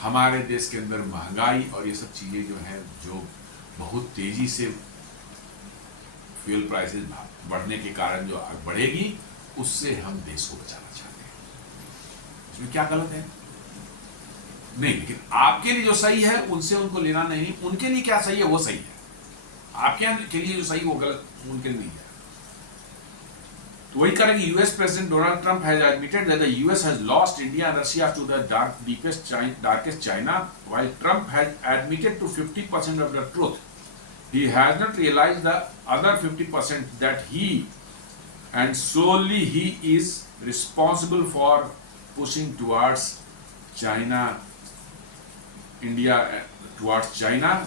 हमारे देश के अंदर महंगाई और ये सब चीजें जो है जो बहुत तेजी से फ्यूल प्राइसेस बढ़ने के कारण जो बढ़ेगी, उससे हम देश को बचाना चाहते हैं। इसमें क्या गलत है? नहीं, लेकिन आपके लिए जो सही है उनसे उनको लेना नहीं, उनके लिए क्या सही है वो सही है, आपके के लिए जो सही वो गलत उनके लिए नहीं है। तो वही करेंगे। US president Donald Trump has admitted that the US has lost India and Russia to the darkest China, while Trump has admitted to 50% of the truth. He has not realized the other 50% that he and solely he is responsible for pushing towards China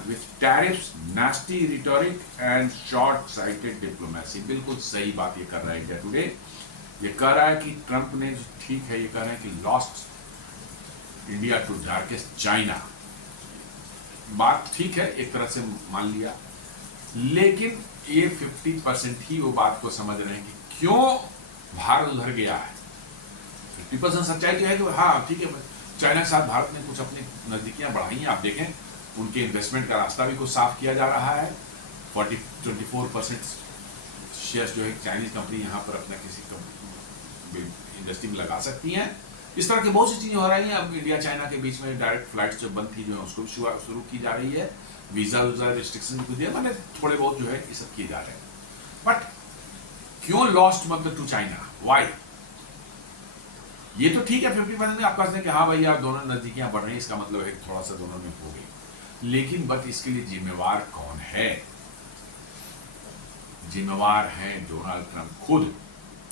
with tariffs, nasty rhetoric and short-sighted diplomacy. बिल्कुल सही बात ये कर रहा है इंडिया टुडे। ये कह रहा है कि ट्रंप ने, ठीक है, ये कह रहे हैं कि lost India to darkest China. बात ठीक है, एक तरह से मान लिया, लेकिन ये 50% ही वो बात को समझ रहे हैं कि क्यों भारत उधर गया है। पीपल्स सच्चाई तो है कि हाँ ठीक है, चाइना के साथ भारत ने कुछ अपनी नजदीकियां बढ़ाई हैं। आप देखें उनके इन्वेस्टमेंट का रास्ता भी कुछ साफ किया जा रहा है। 24% शेयर्स जो है चाइनीज कंपनी यहाँ पर अपना किसी इंडस्ट्री में लगा सकती हैं। इस तरह की बहुत सी चीजें हो रही हैं। अब इंडिया चाइना के बीच में डायरेक्ट फ्लाइट्स जो बंद थी जो है उसको भी शुरू की जा रही है। वीजा रिस्ट्रिक्शन भी दिया, मैंने थोड़े बहुत जो है ये सब किए जा रहे हैं। बट क्यों लॉस्ट मतलब टू चाइना, वाई? ये तो ठीक है 50% आप कहते हैं कि हाँ भाई यार दोनों नजदीकियां बढ़ रही हैं, इसका मतलब है थोड़ा सा दोनों में हो गई। लेकिन बट इसके लिए जिम्मेवार कौन है? जिम्मेवार है डोनाल्ड ट्रंप खुद,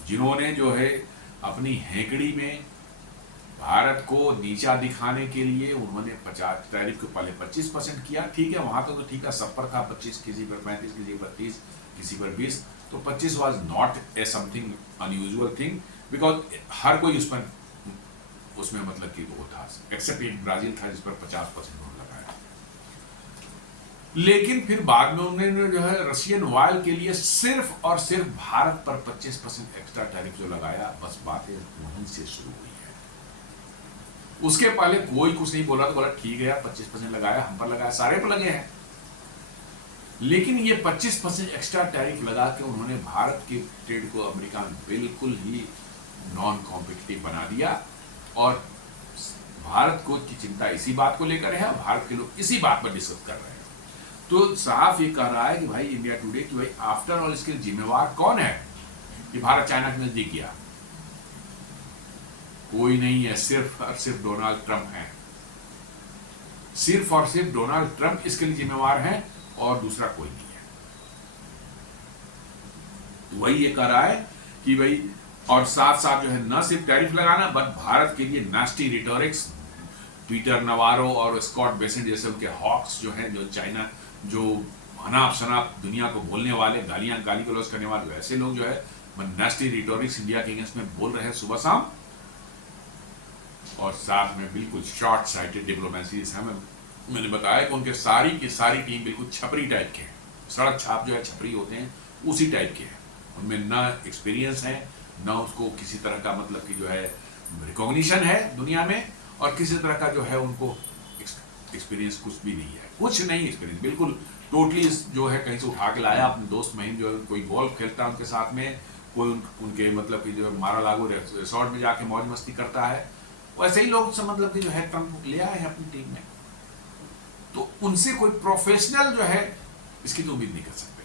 जिन्होंने जो है अपनी हेकड़ी में भारत को नीचा दिखाने के लिए उन्होंने 50 टैरिफ को पहले 25% किया। ठीक है, वहां तो ठीक है, सब पर था 25, किसी पर 35, किसी पर 30, किसी पर 20। तो 25 was not a something unusual thing, because हर कोई उसमें मतलब कि वो था, एक्सेप्ट एक ब्राजील था जिस पर 50% लगाया। लेकिन फिर बाद में उन्होंने जो है रशियन ऑयल के लिए सिर्फ और सिर्फ भारत पर 25% एक्स्ट्रा टैरिफ जो लगाया, बस बातें वहीं से शुरू हुई है। उसके पहले कोई कुछ नहीं बोला, तो बोला ठीक है 25% लगाया, हम पर लगाया, सारे पर लगे हैं। लेकिन ये 25% एक्स्ट्रा टैरिफ लगा के उन्होंने भारत के ट्रेड को अमेरिका में बिल्कुल ही नॉन कॉम्पिटिटिव बना दिया। और भारत को की चिंता इसी बात को लेकर है, भारत के लोग इसी बात पर डिस्कस कर रहे हैं। तो साफ ये कह रहा है कि भाई इंडिया टुडे कि भाई आफ्टर ऑल इसके जिम्मेवार कौन है कि भारत चाइना के नजदीक गया? कोई नहीं है, सिर्फ और सिर्फ डोनाल्ड ट्रंप है। सिर्फ और सिर्फ डोनाल्ड ट्रंप इसके लिए जिम्मेवार है और दूसरा कोई नहीं है। वही ये कह रहा है कि भाई, और साथ साथ जो है न सिर्फ टैरिफ लगाना बट भारत के लिए नास्टी रिटोरिक्स, पीटर नवारो और स्कॉट बेसेंट जैसे उनके हॉक्स जो हैं, जो चाइना जो अनाप शनाप दुनिया को बोलने वाले, गाली गलौज करने वाले, ऐसे लोग जो है नास्टी रिटोरिक्स इंडिया के अगेंस्ट में बोल रहे हैं सुबह शाम। और साथ में बिल्कुल शॉर्ट साइटेड डिप्लोमेसी। मैंने बताया कि उनके सारी की सारी टीम बिल्कुल छपरी टाइप के हैं, सड़क छाप जो है छपरी होते हैं उसी टाइप के हैं। उनमें ना एक्सपीरियंस है, ना उसको किसी तरह का मतलब कि जो है रिकॉग्निशन है दुनिया में, और किसी तरह का जो है उनको एक्सपीरियंस कुछ भी नहीं है, कुछ नहीं एक्सपीरियंस, बिल्कुल टोटली जो है कहीं से उठा के लाया अपने दोस्त महीन जो है, कोई गोल्फ खेलता है उनके साथ में, कोई उनके मतलब कि जो है मारा लागू रिसोर्ट में जाके मौज मस्ती करता है, वैसे ही लोग सब मतलब कि जो है ट्रंप ले आए हैं अपनी टीम में। तो उनसे कोई प्रोफेशनल जो है इसकी तो उम्मीद नहीं कर सकते।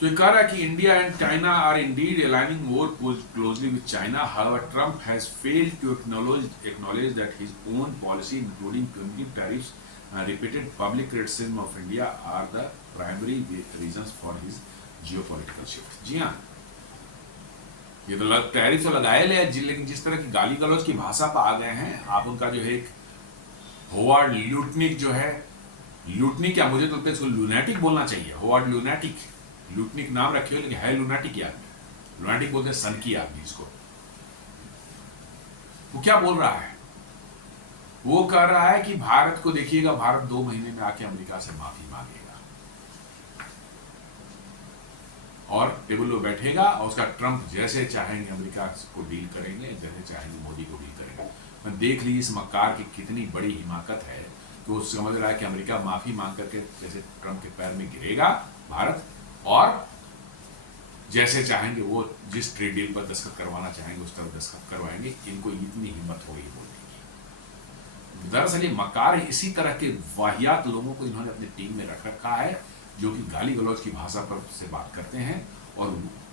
तो ये कह रहा है कि India and China are indeed aligning more closely with China. However, Trump has failed to acknowledge that his own policy, including punitive tariffs and repeated public criticism of India, are the primary reasons for his geopolitical shift. जी हाँ, ये तो टैरिफ तो लगाए ले, लेकिन जिस तरह की गाली गलौज की भाषा पर आ गए हैं आप, उनका जो है एक होवार्ड ल्यूटनिक जो है, ल्यूटनिक क्या, मुझे तो इसको लूनेटिक बोलना चाहिए, होवार्ड लूनेटिक, लूटनिक नाम रखे हो लेकिन है लूनाटिक आदमी। लूनाटिक बोलते हैं सन की आदमी इसको। वो क्या बोल रहा है? वो कह रहा है कि भारत को देखिएगा, भारत 2 महीने में आके अमेरिका से माफी मांगेगा और टेबल पर बैठेगा और उसका ट्रंप जैसे चाहेंगे अमेरिका को डील करेंगे, जैसे चाहेंगे मोदी को डील करेंगे। मैं देख लीजिए इस मक्कार की कितनी बड़ी हिमाकत है कि वो समझ रहा है कि अमेरिका माफी मांग करके जैसे ट्रंप के पैर में गिरेगा भारत, और जैसे चाहेंगे वो जिस ट्रेड डील पर दस्तखत करवाना चाहेंगे उस तरह दस्तखत करवाएंगे। इनको इतनी हिम्मत हो गई बोलने की। दरअसल ये मकार इसी तरह के वाहियात लोगों को इन्होंने अपनी टीम में रख रखा है जो कि गाली गलौज की भाषा पर से बात करते हैं, और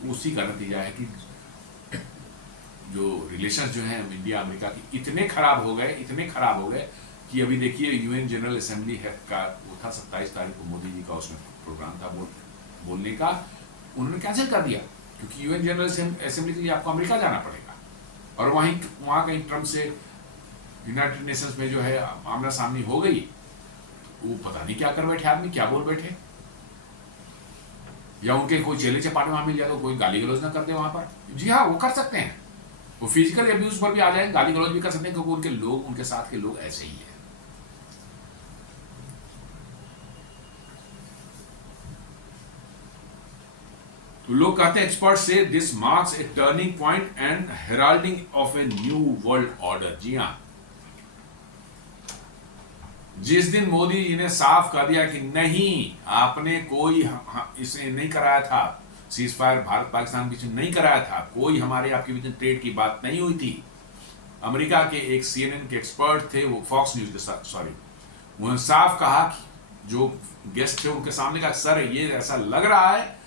उसी का नतीजा है कि जो रिलेशंस जो हैं इंडिया अमेरिका की इतने खराब हो गए कि अभी देखिए यूएन जनरल असेंबली का वो था 27 तारीख को मोदी जी का उसमें प्रोग्राम था बोलने का, उन्होंने कैंसिल कर दिया क्योंकि यूएन जनरल असेंबली के लिए आपको अमेरिका जाना पड़ेगा, और वहाँ कहीं ट्रंप से यूनाइटेड नेशंस में जो है आमना सामनी हो गई। वो पता नहीं क्या कर बैठे आदमी, क्या बोल बैठे। या उनके कोई चेले चपाटे वहां मिल जाए तो कोई गाली गलौज ना कर दे वहां पर। जी हाँ, वो कर सकते हैं, वो फिजिकल अब्यूज पर भी आ जाए, गाली गलौज भी कर सकते हैं, क्योंकि उनके लोग, उनके साथ के लोग ऐसे ही है। तो लोग कहते हैं, एक्सपर्ट से this marks a turning point and heralding of a new world order. जी हाँ, जिस दिन मोदी जी ने साफ कर दिया कि नहीं, आपने कोई इसे नहीं कराया था, सीज फायर भारत पाकिस्तान बीच में नहीं कराया था, कोई हमारे आपके बीच में ट्रेड की बात नहीं हुई थी। अमेरिका के एक CNN के एक्सपर्ट थे, वो फॉक्स न्यूज के साथ, सॉरी, उन्होंने साफ कहा कि जो गेस्ट थे उनके सामने का, सर ये ऐसा लग रहा है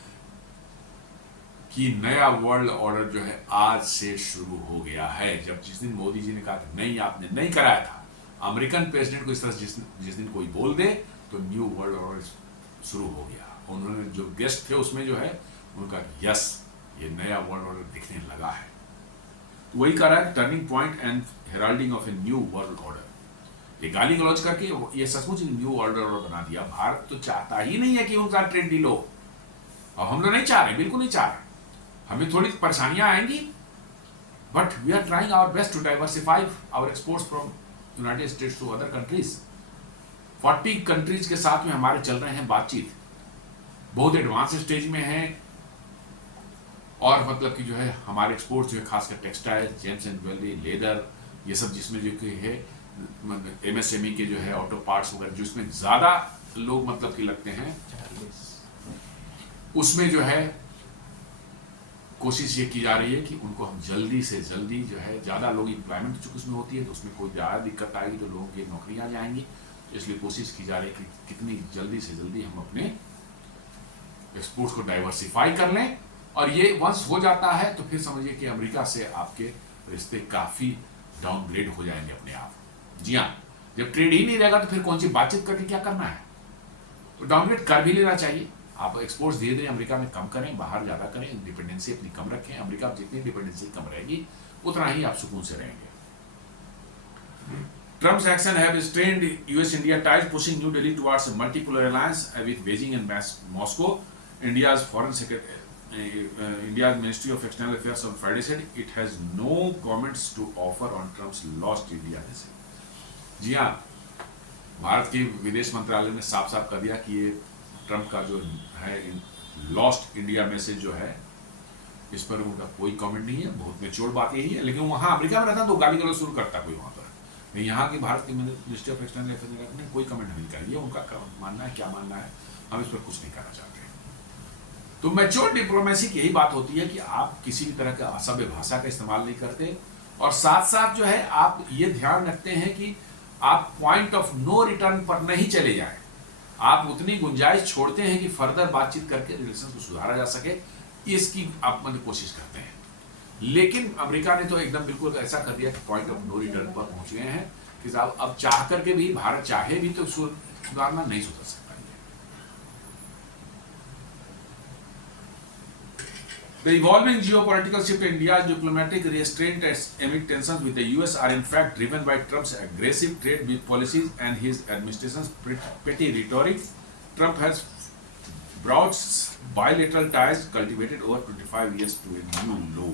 कि नया वर्ल्ड ऑर्डर जो है आज से शुरू हो गया है। जब जिस दिन मोदी जी ने कहा कि नहीं आपने नहीं कराया था, अमेरिकन प्रेसिडेंट को इस तरह जिस दिन कोई बोल दे तो न्यू वर्ल्ड ऑर्डर शुरू हो गया। उन्होंने जो गेस्ट थे उसमें जो है उनका, यस ये नया वर्ल्ड ऑर्डर दिखने लगा है। तो वही कह रहा है, turning point and heralding of a new world order. ये गाली गलौज करके ये सचमुच न्यू वर्ल्ड ऑर्डर बना दिया। भारत तो चाहता ही नहीं है कि उनका ट्रेड डील हो, और हम लोग नहीं चाह रहे, बिल्कुल नहीं चाह रहे। हमें थोड़ी परेशानियां आएंगी, but we are trying our best to diversify our exports from United States to other countries. 40 countries के साथ में हमारे चल रहे हैं बातचीत, बहुत एडवांस स्टेज में है। और मतलब कि जो है हमारे एक्सपोर्ट जो है खासकर textile, James and jewellery, leather, ये सब जिसमें जो कि है MSME के जो है ऑटो पार्ट्स वगैरह, जिसमें ज़्यादा लोग मतलब कि लगते हैं, उसमें जो है कोशिश ये की जा रही है कि उनको हम जल्दी से जल्दी जो है, ज़्यादा लोग एम्प्लॉयमेंट चूँकि उसमें होती है तो उसमें कोई ज़्यादा दिक्कत आएगी तो लोगों की नौकरियाँ जाएंगी। इसलिए कोशिश की जा रही है कि कितनी जल्दी से जल्दी हम अपने एक्सपोर्ट्स को डाइवर्सिफाई कर लें। और ये वंस हो जाता है तो फिर समझिए कि अमेरिका से आपके रिश्ते काफ़ी डाउनग्रेड हो जाएंगे अपने आप। जी हाँ, जब ट्रेड ही नहीं रहेगा तो फिर कौन सी बातचीत करके क्या करना है। तो डाउनग्रेड कर भी लेना चाहिए। आप एक्सपोर्ट्स धीरे धीरे अमेरिका में कम करें, बाहर ज़्यादा करें, डिपेंडेंसी अपनी कम रखें। अमेरिका में जितनी डिपेंडेंसी कम रहेगी उतना ही आप सुकून से रहेंगे। Trump's action have strained US-India ties, pushing New Delhi towards a multipolar alliance with Beijing and Moscow. India's Foreign Secretary, India's Ministry of External Affairs on Friday said it has no comments to offer on Trump's lost India visit. जी हाँ, भारत के विदेश मंत्रालय ने साफ साफ कर दिया कि ये ट्रंप का जो है लॉस्ट इंडिया मैसेज जो है, इस पर उनका कोई कमेंट नहीं है। बहुत मेच्योर बात यही है। लेकिन वहाँ अमेरिका में रहता तो गाली गलौज शुरू करता कोई वहाँ पर, नहीं यहाँ की भारत की मिनिस्ट्री ऑफ एक्सटर्नल अफेयर्स ने कोई कमेंट नहीं कर दिया। उनका मानना है, क्या मानना है, हम इस पर कुछ नहीं करना चाहते। तो मैच्योर डिप्लोमेसी की यही बात होती है कि आप किसी भी तरह का असभ्य भाषा का इस्तेमाल नहीं करते, और साथ साथ जो है आप ये ध्यान रखते हैं कि आप पॉइंट ऑफ नो रिटर्न पर नहीं चले जाए। आप उतनी गुंजाइश छोड़ते हैं कि फर्दर बातचीत करके रिलेशन को सुधारा जा सके, इसकी आप मतलब कोशिश करते हैं। लेकिन अमेरिका ने तो एकदम बिल्कुल ऐसा कर दिया कि पॉइंट ऑफ नो रिटर्न पर पहुंच गए हैं कि साहब अब चाह करके भी, भारत चाहे भी तो सुधारना नहीं सुधर सकता। The evolving geopolitical shift in India's diplomatic restraint amid tensions with the US are in fact driven by Trump's aggressive trade policies and his administration's petty rhetoric. Trump has brought bilateral ties cultivated over 25 years to a new low.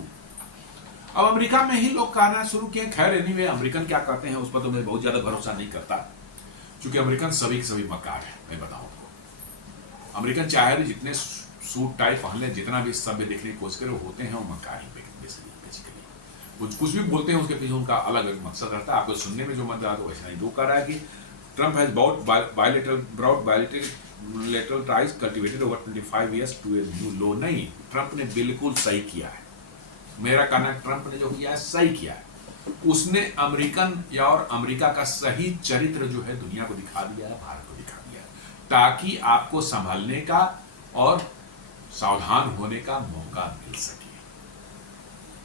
अब अमेरिका में ही लोग कहना शुरू किए। खैर एनीवे अमेरिकन क्या करते हैं उस पर तो मैं बहुत ज्यादा भरोसा नहीं करता, क्योंकि अमेरिकन सभी मक्कार है। मैं बताऊं आपको, अमेरिकन चाहे जितने सूट टाई पहन लें, जितना भी सभ्य देखने की कोशिश करें, होते हैं वो मक्कार ही बेसिकली। कुछ भी बोलते हैं उसके पीछे उनका अलग मकसद रहता है। आपको सुनने में जो मत आता है वैसा नहीं। वो कह रहा है कि Trump has brought bilateral ties cultivated over 25 years to a new low. नहीं, ट्रंप ने बिल्कुल सही किया है। मेरा कहना है ट्रंप ने जो किया है सही किया है। उसने अमेरिकन या और अमेरिका का सही चरित्र जो है दुनिया को दिखा दिया है, भारत को दिखा दिया है, ताकि आपको संभालने का और सावधान होने का मौका मिल सके।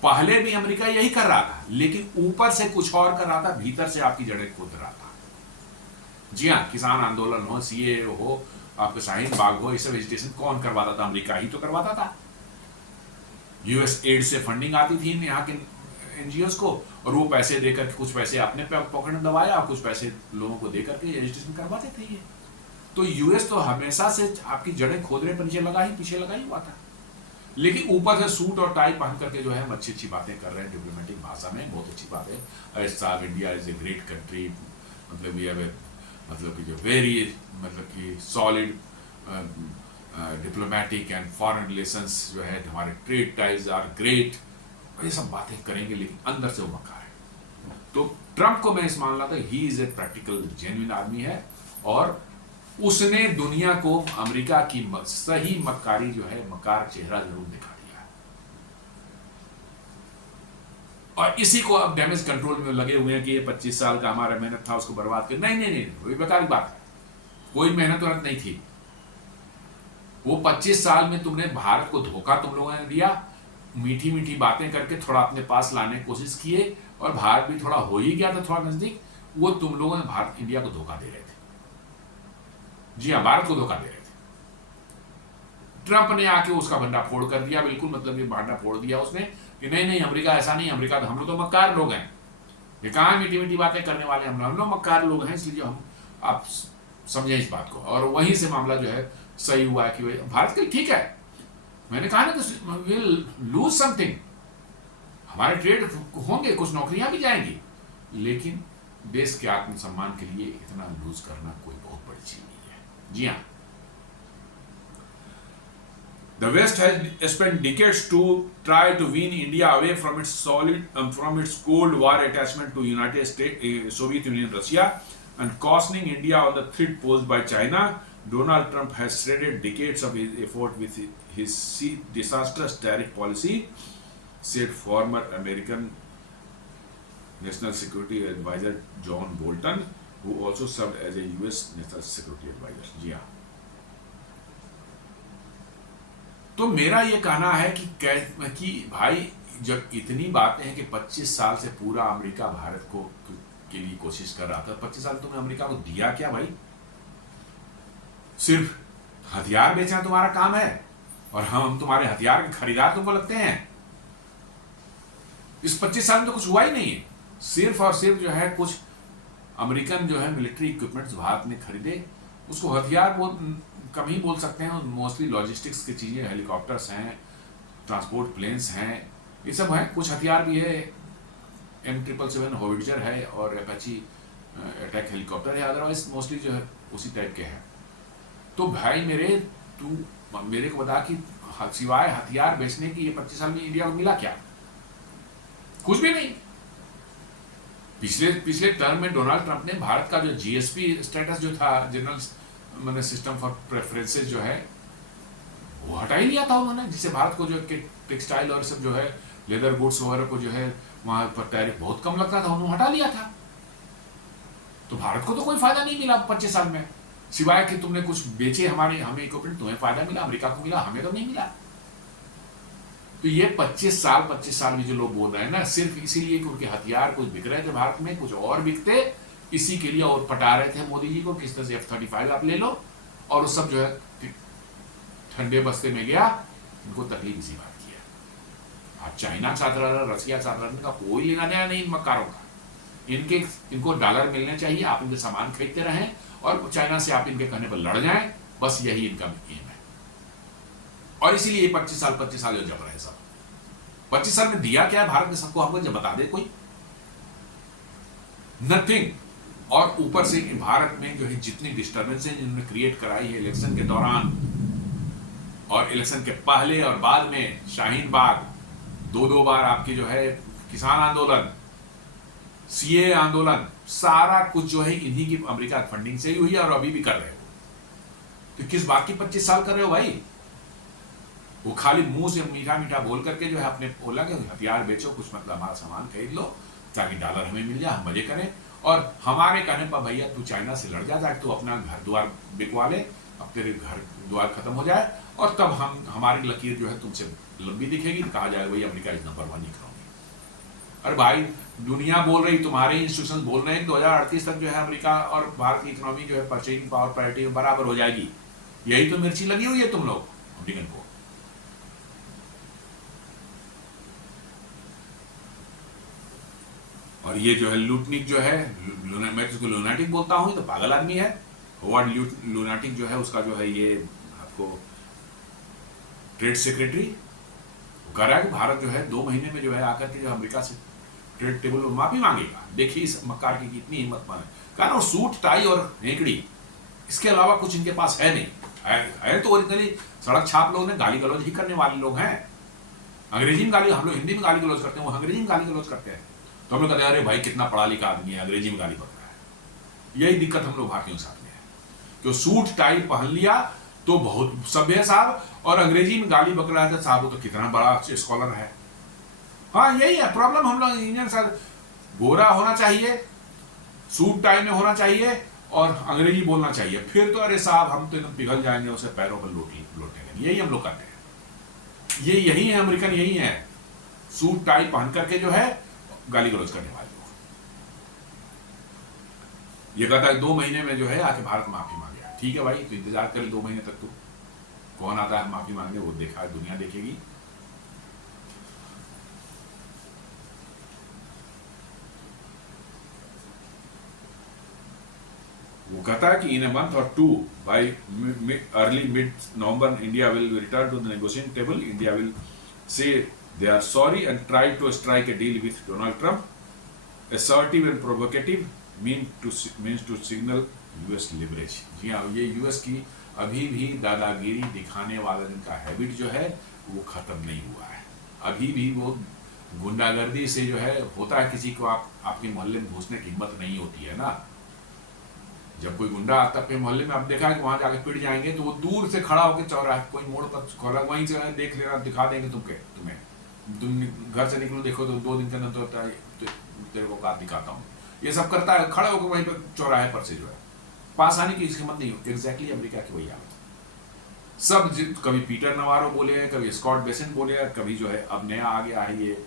पहले भी अमेरिका यही कर रहा था, लेकिन ऊपर से कुछ और कर रहा था, भीतर से आपकी जड़ें खोद रहा था। जी हाँ, किसान आंदोलन हो, सीए हो, आपके शाहीन बाग हो, ये सब वेजिटेशन कौन करवाता था? अमेरिका ही तो करवाता था। यूएस एड से फंडिंग आती थी यहाँ के एनजीओस को, और वो पैसे देकर कुछ पैसे अपने पॉकेट में दबाया और कुछ पैसे लोगों को देकर के रजिस्ट्रेशन करवाते थे। ये तो यूएस तो हमेशा से आपकी जड़ें खोदने पर नीचे लगा ही, पीछे लगा ही हुआ था, लेकिन ऊपर से सूट और टाई पहन करके जो है हम अच्छी अच्छी बातें कर रहे हैं डिप्लोमेटिक भाषा में, बहुत अच्छी बात है। अरे साहब, India is a great country, मतलब वी हैव ए, मतलब कि जो वेरी, मतलब कि solid diplomatic and foreign relations जो है, हमारे ट्रेड टाइज आर ग्रेट, ये सब बातें करेंगे, लेकिन अंदर से वो मक्कार है। तो ट्रंप को मैं इस मामला था, he is a practical genuine आदमी है, और उसने दुनिया को अमेरिका की सही मक्कारी जो है, मकार चेहरा जरूर दिखा दिया है। और इसी को अब डैमेज कंट्रोल में लगे हुए हैं कि ये 25 साल का हमारा मेहनत था उसको बर्बाद कर, नहीं नहीं नहीं, वही बेकार की बात है, कोई मेहनत वहनत नहीं थी। वो 25 साल में तुमने भारत को धोखा तुम लोगों ने दिया, मीठी मीठी बातें करके थोड़ा अपने पास लाने की कोशिश किए, और भारत भी थोड़ा हो ही गया था थोड़ा नजदीक, वो तुम लोगों ने भारत इंडिया को धोखा दे रहे थे। जी हाँ, भारत को धोखा दे रहे थे। ट्रंप ने आके उसका भंडा फोड़ कर दिया, बिल्कुल, मतलब ये भंडा फोड़ दिया उसने कि नहीं नहीं, अमेरिका ऐसा नहीं, अमेरिका तो हम लोग तो मक्कार लोग हैं, ये कहाँ मीठी मीठी बातें करने वाले, हम लोग मक्कार लोग हैं, इसलिए हम, आप समझें इस बात को। और वहीं से मामला जो है सही हुआ कि भारत के ठीक है, मैंने कहा ना, विल लूज समथिंग, हमारे ट्रेड होंगे, कुछ नौकरियां भी जाएंगी, लेकिन देश के आत्मसम्मान के लिए इतना लूज करना कोई बहुत बड़ी चीज नहीं है। जी हाँ, The West has spent decades to try to wean India away from its Cold War attachment to United States, Soviet Union, Russia, and cautioning India on the threat posed by China. Donald Trump has shredded decades of his effort with his disastrous tariff policy, said former American National Security Advisor John Bolton, who also served as a US National Security Advisor. जी हाँ, तो मेरा ये कहना है कि भाई, जब इतनी बातें हैं कि 25 साल से पूरा अमेरिका भारत को के लिए कोशिश कर रहा था, 25 साल तुमने अमेरिका को दिया क्या भाई? सिर्फ हथियार बेचना तुम्हारा काम है, और हम तुम्हारे हथियार के खरीदार तुमको लगते हैं? इस 25 साल में तो कुछ हुआ ही नहीं है। सिर्फ और सिर्फ जो है कुछ अमेरिकन जो है मिलिट्री इक्विपमेंट्स भारत ने खरीदे, उसको हथियार कम ही बोल सकते हैं, मोस्टली लॉजिस्टिक्स की चीज़ें, हेलीकॉप्टर्स हैं, ट्रांसपोर्ट प्लेन्स हैं, ये सब हैं। कुछ हथियार भी है, M777 होविट्जर है और अपाची अटैक हेलीकॉप्टर है, अदरवाइज मोस्टली जो है उसी टाइप के हैं। तो भाई मेरे, तू मेरे को बता कि सिवाय हथियार बेचने की ये 25 साल में इंडिया को मिला क्या? कुछ भी नहीं। पिछले टर्म में डोनाल्ड ट्रंप ने भारत का जो GSP स्टेटस जो था, जनरल मैंने सिस्टम फॉर प्रेफरेंसेस जो है, वो हटा ही लिया था उन्होंने, जिससे भारत को जो टेक्सटाइल और सब जो है लेदर गुड्स वगैरह को जो है वहां पर टैरिफ बहुत कम लगता था, उन्होंने हटा लिया था। तो भारत को तो कोई फायदा नहीं मिला 25 साल में, सिवाय कि तुमने कुछ बेचे हमें इक्विपमेंट, तुम्हें फायदा मिला, अमेरिका को मिला, हमें तो नहीं मिला। तो ये 25 साल भी जो लोग बोल रहे हैं ना, सिर्फ इसीलिए कि उनके हथियार कुछ बिक रहे थे भारत में, कुछ और बिकते, इसी के लिए और पटा रहे थे मोदी जी को, किस तरह से F-35 आप ले लो, और वो सब जो है ठंडे बस्ते में गया। इनको तकलीफ इसी बात की है। आप चाइना साथ रह रहे, रसिया साथ रहने का कोई लेना देना नहीं इन मक्कारों का। इनको डॉलर मिलने चाहिए, आप इनके सामान खरीदते रहें, और चाइना से आप इनके कहने पर लड़ जाएं, बस यही इनका एम है। और इसीलिए 25 साल जो जब रहे सब, 25 साल में दिया क्या है भारत ने सबको, हमको जब बता दे कोई, नथिंग। और ऊपर से भारत में जो है जितनी डिस्टर्बेंस इन्होंने क्रिएट कराई है इलेक्शन के दौरान और इलेक्शन के पहले और बाद में, शाहीन बाग, दो बार आपकी जो है किसान आंदोलन, CA आंदोलन, सारा कुछ जो है इन्हीं की अमेरिका फंडिंग से ही हुई है, और अभी भी कर रहे हो। तो किस बात की 25 साल कर रहे हो भाई? वो खाली मुंह से मीठा मीठा बोल करके जो है अपने बोला कि हथियार बेचो, कुछ मतलब हमारा सामान खरीद लो ताकि डॉलर हमें मिल जाए, हम मजे करें, और हमारे कहने पर भैया तू चाइना से लड़ जा, ताकि तू अपना घर द्वार बिकवा ले, अब तेरे घर द्वार खत्म हो जाए, और तब हमारी लकीर जो है तुमसे लंबी दिखेगी, कहा जाएगा भाई अमेरिका इज नंबर 1 इकोनॉमी। अरे भाई, दुनिया बोल रही, तुम्हारे इंस्टीट्यूशन बोल रहे हैं 2038 तक जो है अमेरिका और भारत की इकोनॉमी जो है परचेजिंग पावर पैरिटी में बराबर हो जाएगी। यही तो मिर्ची लगी हुई है तुम लोग अमेरिकन को। और ये जो है लूटनिक जो है, मैं जिसको लूनाटिक बोलता हूँ, तो पागल आदमी है, होवार्ड लुनाटिक जो है उसका जो है ये आपको ट्रेड सेक्रेटरी कह रहा है कि भारत जो है 2 महीने में जो है आकर के जो अमेरिका से ट्रेड टेबल पर माफी मांगेगा। देखिए इस मक्कार की कितनी हिम्मत माने, कारण सूट टाई और हेकड़ी, इसके अलावा कुछ इनके पास है नहीं। है तो ओरिजिनली सड़क छाप लोग ने गाली गलौज ही करने वाले लोग हैं। अंग्रेजी में गाली, हम लोग हिंदी में गाली गलौज करते हैं, वो अंग्रेजी में गाली गलौज करते हैं। तो हम लोग कहते हैं अरे भाई कितना पढ़ा लिखा आदमी है, अंग्रेजी में गाली बक रहा है। यही दिक्कत हम लोग भारतीयों के साथ में है कि सूट टाई पहन लिया तो बहुत सभ्य है साहब, और अंग्रेजी में गाली बक रहा है साहब वो तो कितना बड़ा स्कॉलर है। हाँ यही है प्रॉब्लम, हम लोग इंडियन सर गोरा होना चाहिए, सूट टाई में होना चाहिए और अंग्रेजी बोलना चाहिए, फिर तो अरे साहब हम तो एकदम पिघल जाएंगे, उसे पैरों पर लौटेंगे। यही हम लोग करते हैं, यही है अमेरिकन, यही है सूट टाई पहन करके जो है गाली गलौज करने वाले लोग। ये कहता है 2 महीने में जो है आके भारत माफी मांगे। ठीक है भाई, तो इंतजार कर 2 महीने तक, तो कौन आता है माफी मांगने, वो देखा है, दुनिया देखेगी। वो कहता है कि इन अ मंथ और 2 by early mid November India will return to the negotiation table. India will say they are sorry and try to strike a deal with Donald Trump. Assertive and provocative means to signal US leverage. जी हाँ, ये यूएस की अभी भी दादागिरी दिखाने वाला जिनका हैबिट जो है वो खत्म नहीं हुआ है। अभी भी वो गुंडागर्दी से जो है होता है, किसी को आपके मोहल्ले में घुसने की हिम्मत नहीं होती है ना। जब कोई गुंडा आता है मोहल्ले में, आप देखा है कि वहां जाके पिट जाएंगे तो वो दूर से खड़ा होकर चौराहे कोई मोड़ पर खोला वहीं से देख लेना, दिखा देंगे तुम्हें तुम घर से निकलो देखो तो 2 दिन के अंदर होता है तेरे को कार दिखाता हूँ, ये सब करता है, खड़े होकर वहीं पर चौराहे पर से जो है पास आने की हिम्मत नहीं होती। एग्जैक्टली अमेरिका की वही हालत। सब कभी पीटर नवारो बोले हैं, कभी स्कॉट बेसेंट बोले हैं, कभी जो है अब नया आ गया है ये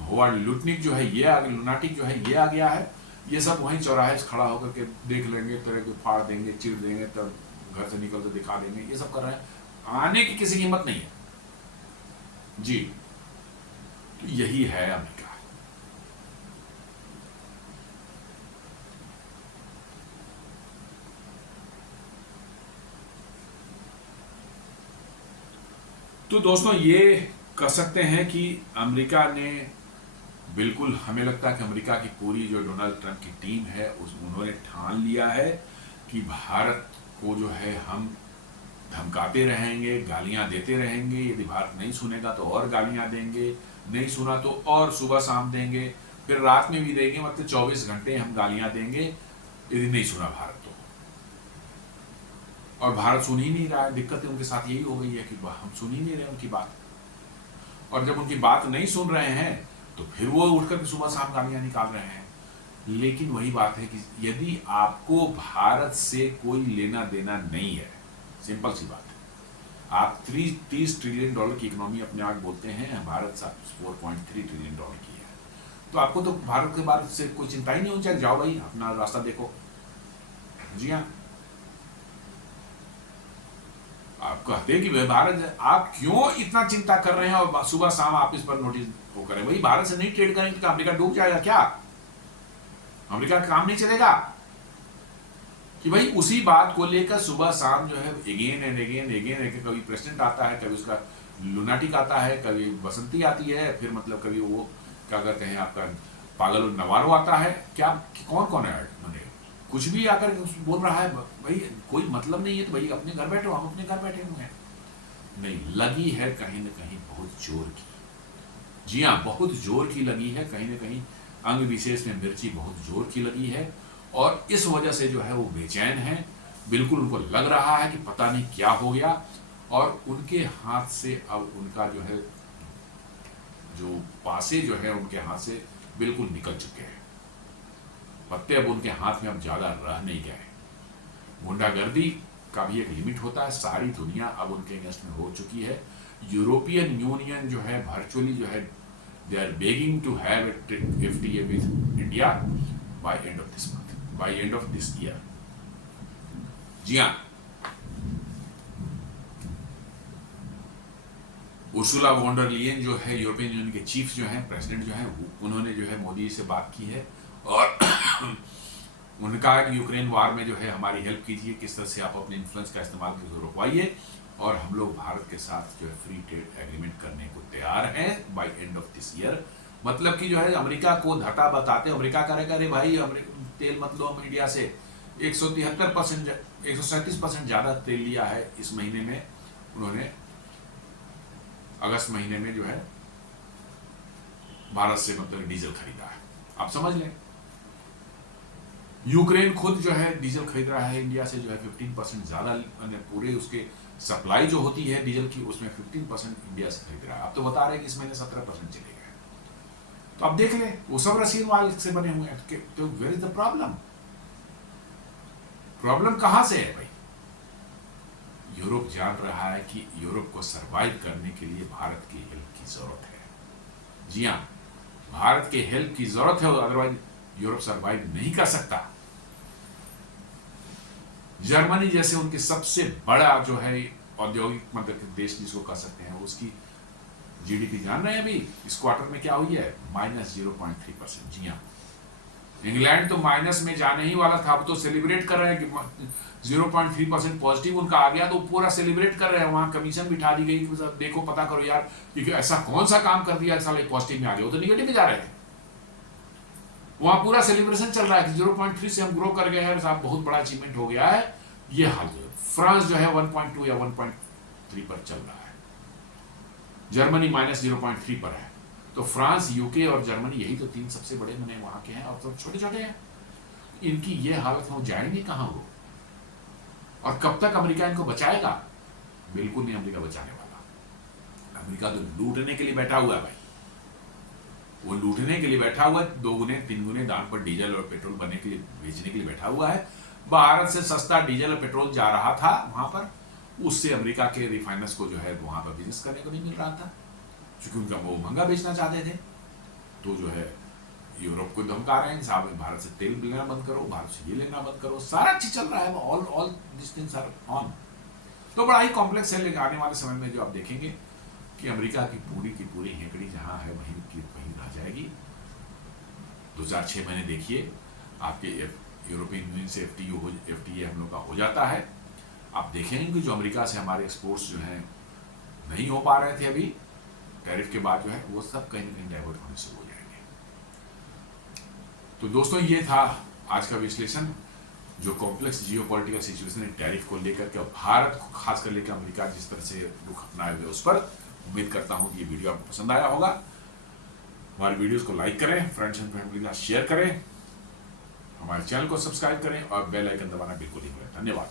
होवार्ड लुटनिक जो है ये आ गया, लुनाटिक जो है ये आ गया है। ये सब वहीं चौराहे से खड़ा होकर के देख लेंगे, तेरे को फाड़ देंगे, चिर देंगे, तब घर से निकल तो दिखा देंगे, ये सब कर रहे हैं। आने की किसी की हिम्मत नहीं है जी। तो यही है अमेरिका। तो दोस्तों ये कह सकते हैं कि अमेरिका ने बिल्कुल, हमें लगता है कि अमेरिका की पूरी जो डोनाल्ड ट्रंप की टीम है उन्होंने ठान लिया है कि भारत को जो है हम धमकाते रहेंगे, गालियां देते रहेंगे। यदि भारत नहीं सुनेगा तो और गालियां देंगे, नहीं सुना तो और सुबह शाम देंगे, फिर रात में भी देंगे, मतलब 24 घंटे हम गालियां देंगे यदि नहीं सुना भारत तो। और भारत सुन ही नहीं रहा है। दिक्कत उनके साथ यही हो गई है कि हम सुन ही नहीं रहे उनकी बात, और जब उनकी बात नहीं सुन रहे हैं तो फिर वो उठकर सुबह शाम गालियां निकाल रहे हैं। लेकिन वही बात है कि यदि आपको भारत से कोई लेना देना नहीं है, सिंपल सी बात है, आप 30 ट्रिलियन डॉलर की इकोनॉमी अपने आप बोलते हैं, भारत 4.3 ट्रिलियन डॉलर की है, तो आपको तो भारत के बारे से कोई चिंता ही नहीं होनी चाहिए। जाओ भाई अपना रास्ता देखो। जी हाँ, आप कहते हैं कि भारत, आप क्यों इतना चिंता कर रहे हैं और सुबह शाम आप इस पर नोटिस वो करें। भाई भारत से नहीं ट्रेड करेंगे तो अमेरिका डूब जाएगा क्या? अमेरिका का काम नहीं चलेगा कि भाई उसी बात को लेकर सुबह शाम जो है अगेन एंड अगेन कभी प्रेसिडेंट आता है, कभी उसका लुनाटिक आता है, कभी बसंती आती है, फिर मतलब कभी वो क्या कहते हैं आपका पागल नवारो आता है। क्या कौन है मैंने कुछ भी आकर बोल रहा है भाई, कोई मतलब नहीं है तो भाई अपने घर बैठो, हम अपने घर बैठे हुए हैं। नहीं, लगी है कहीं ना कहीं बहुत जोर की। जी हाँ, बहुत जोर की लगी है, कहीं ना कहीं अंग विशेष में मिर्ची बहुत जोर की लगी है, और इस वजह से जो है वो बेचैन है। बिल्कुल उनको लग रहा है कि पता नहीं क्या हो गया, और उनके हाथ से अब उनका जो है जो पासे जो है उनके हाथ से बिल्कुल निकल चुके हैं। पत्ते अब उनके हाथ में अब ज्यादा रह नहीं गए। गुंडागर्दी का भी एक लिमिट होता है, सारी दुनिया अब उनके अगेंस्ट में हो चुकी है। यूरोपियन यूनियन जो है वर्चुअली जो है they are begging to have FTA with India by end of this month, by end of this year. जी हाँ, उर्सुला वॉन डर लीयन जो है यूरोपियन यूनियन के चीफ जो है, प्रेसिडेंट जो है, उन्होंने जो है मोदी से बात की है, और उनका यूक्रेन वार में जो है हमारी हेल्प कीजिए, किस तरह से आप अपने इन्फ्लुएंस का इस्तेमाल करके रुकवाइए, और हम लोग भारत के साथ जो है फ्री ट्रेड एग्रीमेंट करने को तैयार हैं by end of this year. मतलब कि जो है अमेरिका को घाटा बताते, अमेरिका करेगा अरे भाई तेल मत लो हम इंडिया से, 137% 137% ज़्यादा तेल लिया है इस महीने में उन्होंने, अगस्त महीने में जो है भारत से मतलब डीजल खरीदा है। आप समझ लें, यूक्रेन खुद जो है डीजल खरीद रहा है इंडिया से जो है 15% ज़्यादा, पूरे उसके सप्लाई जो होती है डीजल की उसमें 15% इंडिया से खरीद रहा है। आप तो बता रहे हैं कि इस महीने 17% चले गए, तो आप देख लें वो सब रशियन ऑयल से बने हुए हैं। तो where is the problem? Problem कहां से है भाई? यूरोप जान रहा है कि यूरोप को सरवाइव करने के लिए भारत की हेल्प की जरूरत है। जी हाँ, भारत के हेल्प की जरूरत है, अदरवाइज यूरोप सरवाइव नहीं कर सकता। जर्मनी जैसे उनके सबसे बड़ा जो है औद्योगिक मतलब देश जिसको कह सकते हैं, उसकी जीडीपी जान रहे हैं अभी इस क्वार्टर में क्या हुई है? -0.3%। जी हाँ, इंग्लैंड तो माइनस में जाने ही वाला था, अब तो सेलिब्रेट कर रहे हैं कि 0.3% पॉजिटिव उनका आ गया, तो पूरा सेलिब्रेट कर रहे हैं। वहां कमीशन बिठा दी गई कि देखो पता करो यार कि ऐसा कौन सा काम कर दिया साले पॉजिटिव में आ गया, वो तो निगेटिव में जा रहे थे। वहां पूरा सेलिब्रेशन चल रहा है कि 0.3 से हम ग्रो कर गए हैं, साहब बहुत बड़ा अचीवमेंट हो गया है। ये हाल जो है फ्रांस जो है 1.2 या 1.3 पर चल रहा है, जर्मनी -0.3 पर है। तो फ्रांस, यूके और जर्मनी यही तो तीन सबसे बड़े मने वहां के हैं, और सब छोटे छोटे हैं। इनकी ये हालत हो जाएंगे कहां वो, और कब तक अमेरिका इनको बचाएगा? बिल्कुल नहीं अमेरिका बचाने वाला। अमेरिका तो लूटने के लिए बैठा हुआ है भाई, वो लूटने के लिए बैठा हुआ है। 2 गुने 3 गुने दाम पर डीजल और पेट्रोल बनने के लिए बेचने के लिए बैठा हुआ है। भारत से सस्ता डीजल और पेट्रोल जा रहा था वहां पर, उससे अमेरिका के रिफाइनर्स को जो है वहां पर बिजनेस करने को नहीं मिल रहा था, क्योंकि उनका वो महंगा बेचना चाहते थे। तो जो है यूरोप को धमका रहे हैं साहब भारत से तेल लेना बंद करो, भारत से ये लेना बंद करो, सारा चीज चल रहा है, all this things are on. तो बड़ा ही कॉम्प्लेक्स है। लेकिन आने वाले समय में जो आप देखेंगे कि अमेरिका की पूरी हेकड़ी जहां है वहीं की वहीं रह जाएगी। 2006 महीने देखिए, आपके यूरोपियन यूनियन से FTA हम लोग का हो जाता है। आप देखेंगे कि जो अमेरिका से हमारे एक्सपोर्ट्स जो हैं नहीं हो पा रहे थे अभी टैरिफ के बाद, जो है वो सब कहीं ना कहीं डाइवर्ट होने से हो जाएंगे। तो दोस्तों ये था आज का विश्लेषण, जो कॉम्प्लेक्स जियोपॉलिटिकल सिचुएशन है टैरिफ को लेकर के, और भारत को खास कर लेकर अमेरिका जिस तरह से रुख अपनाए हुए उस पर। उम्मीद करता हूँ कि ये वीडियो आपको पसंद आया होगा। हमारे वीडियोस को लाइक करें, फ्रेंड्स एंड फैमिली के साथ शेयर करें, हमारे चैनल को सब्सक्राइब करें और बेल आइकन दबाना बिल्कुल नहीं भूलें। धन्यवाद।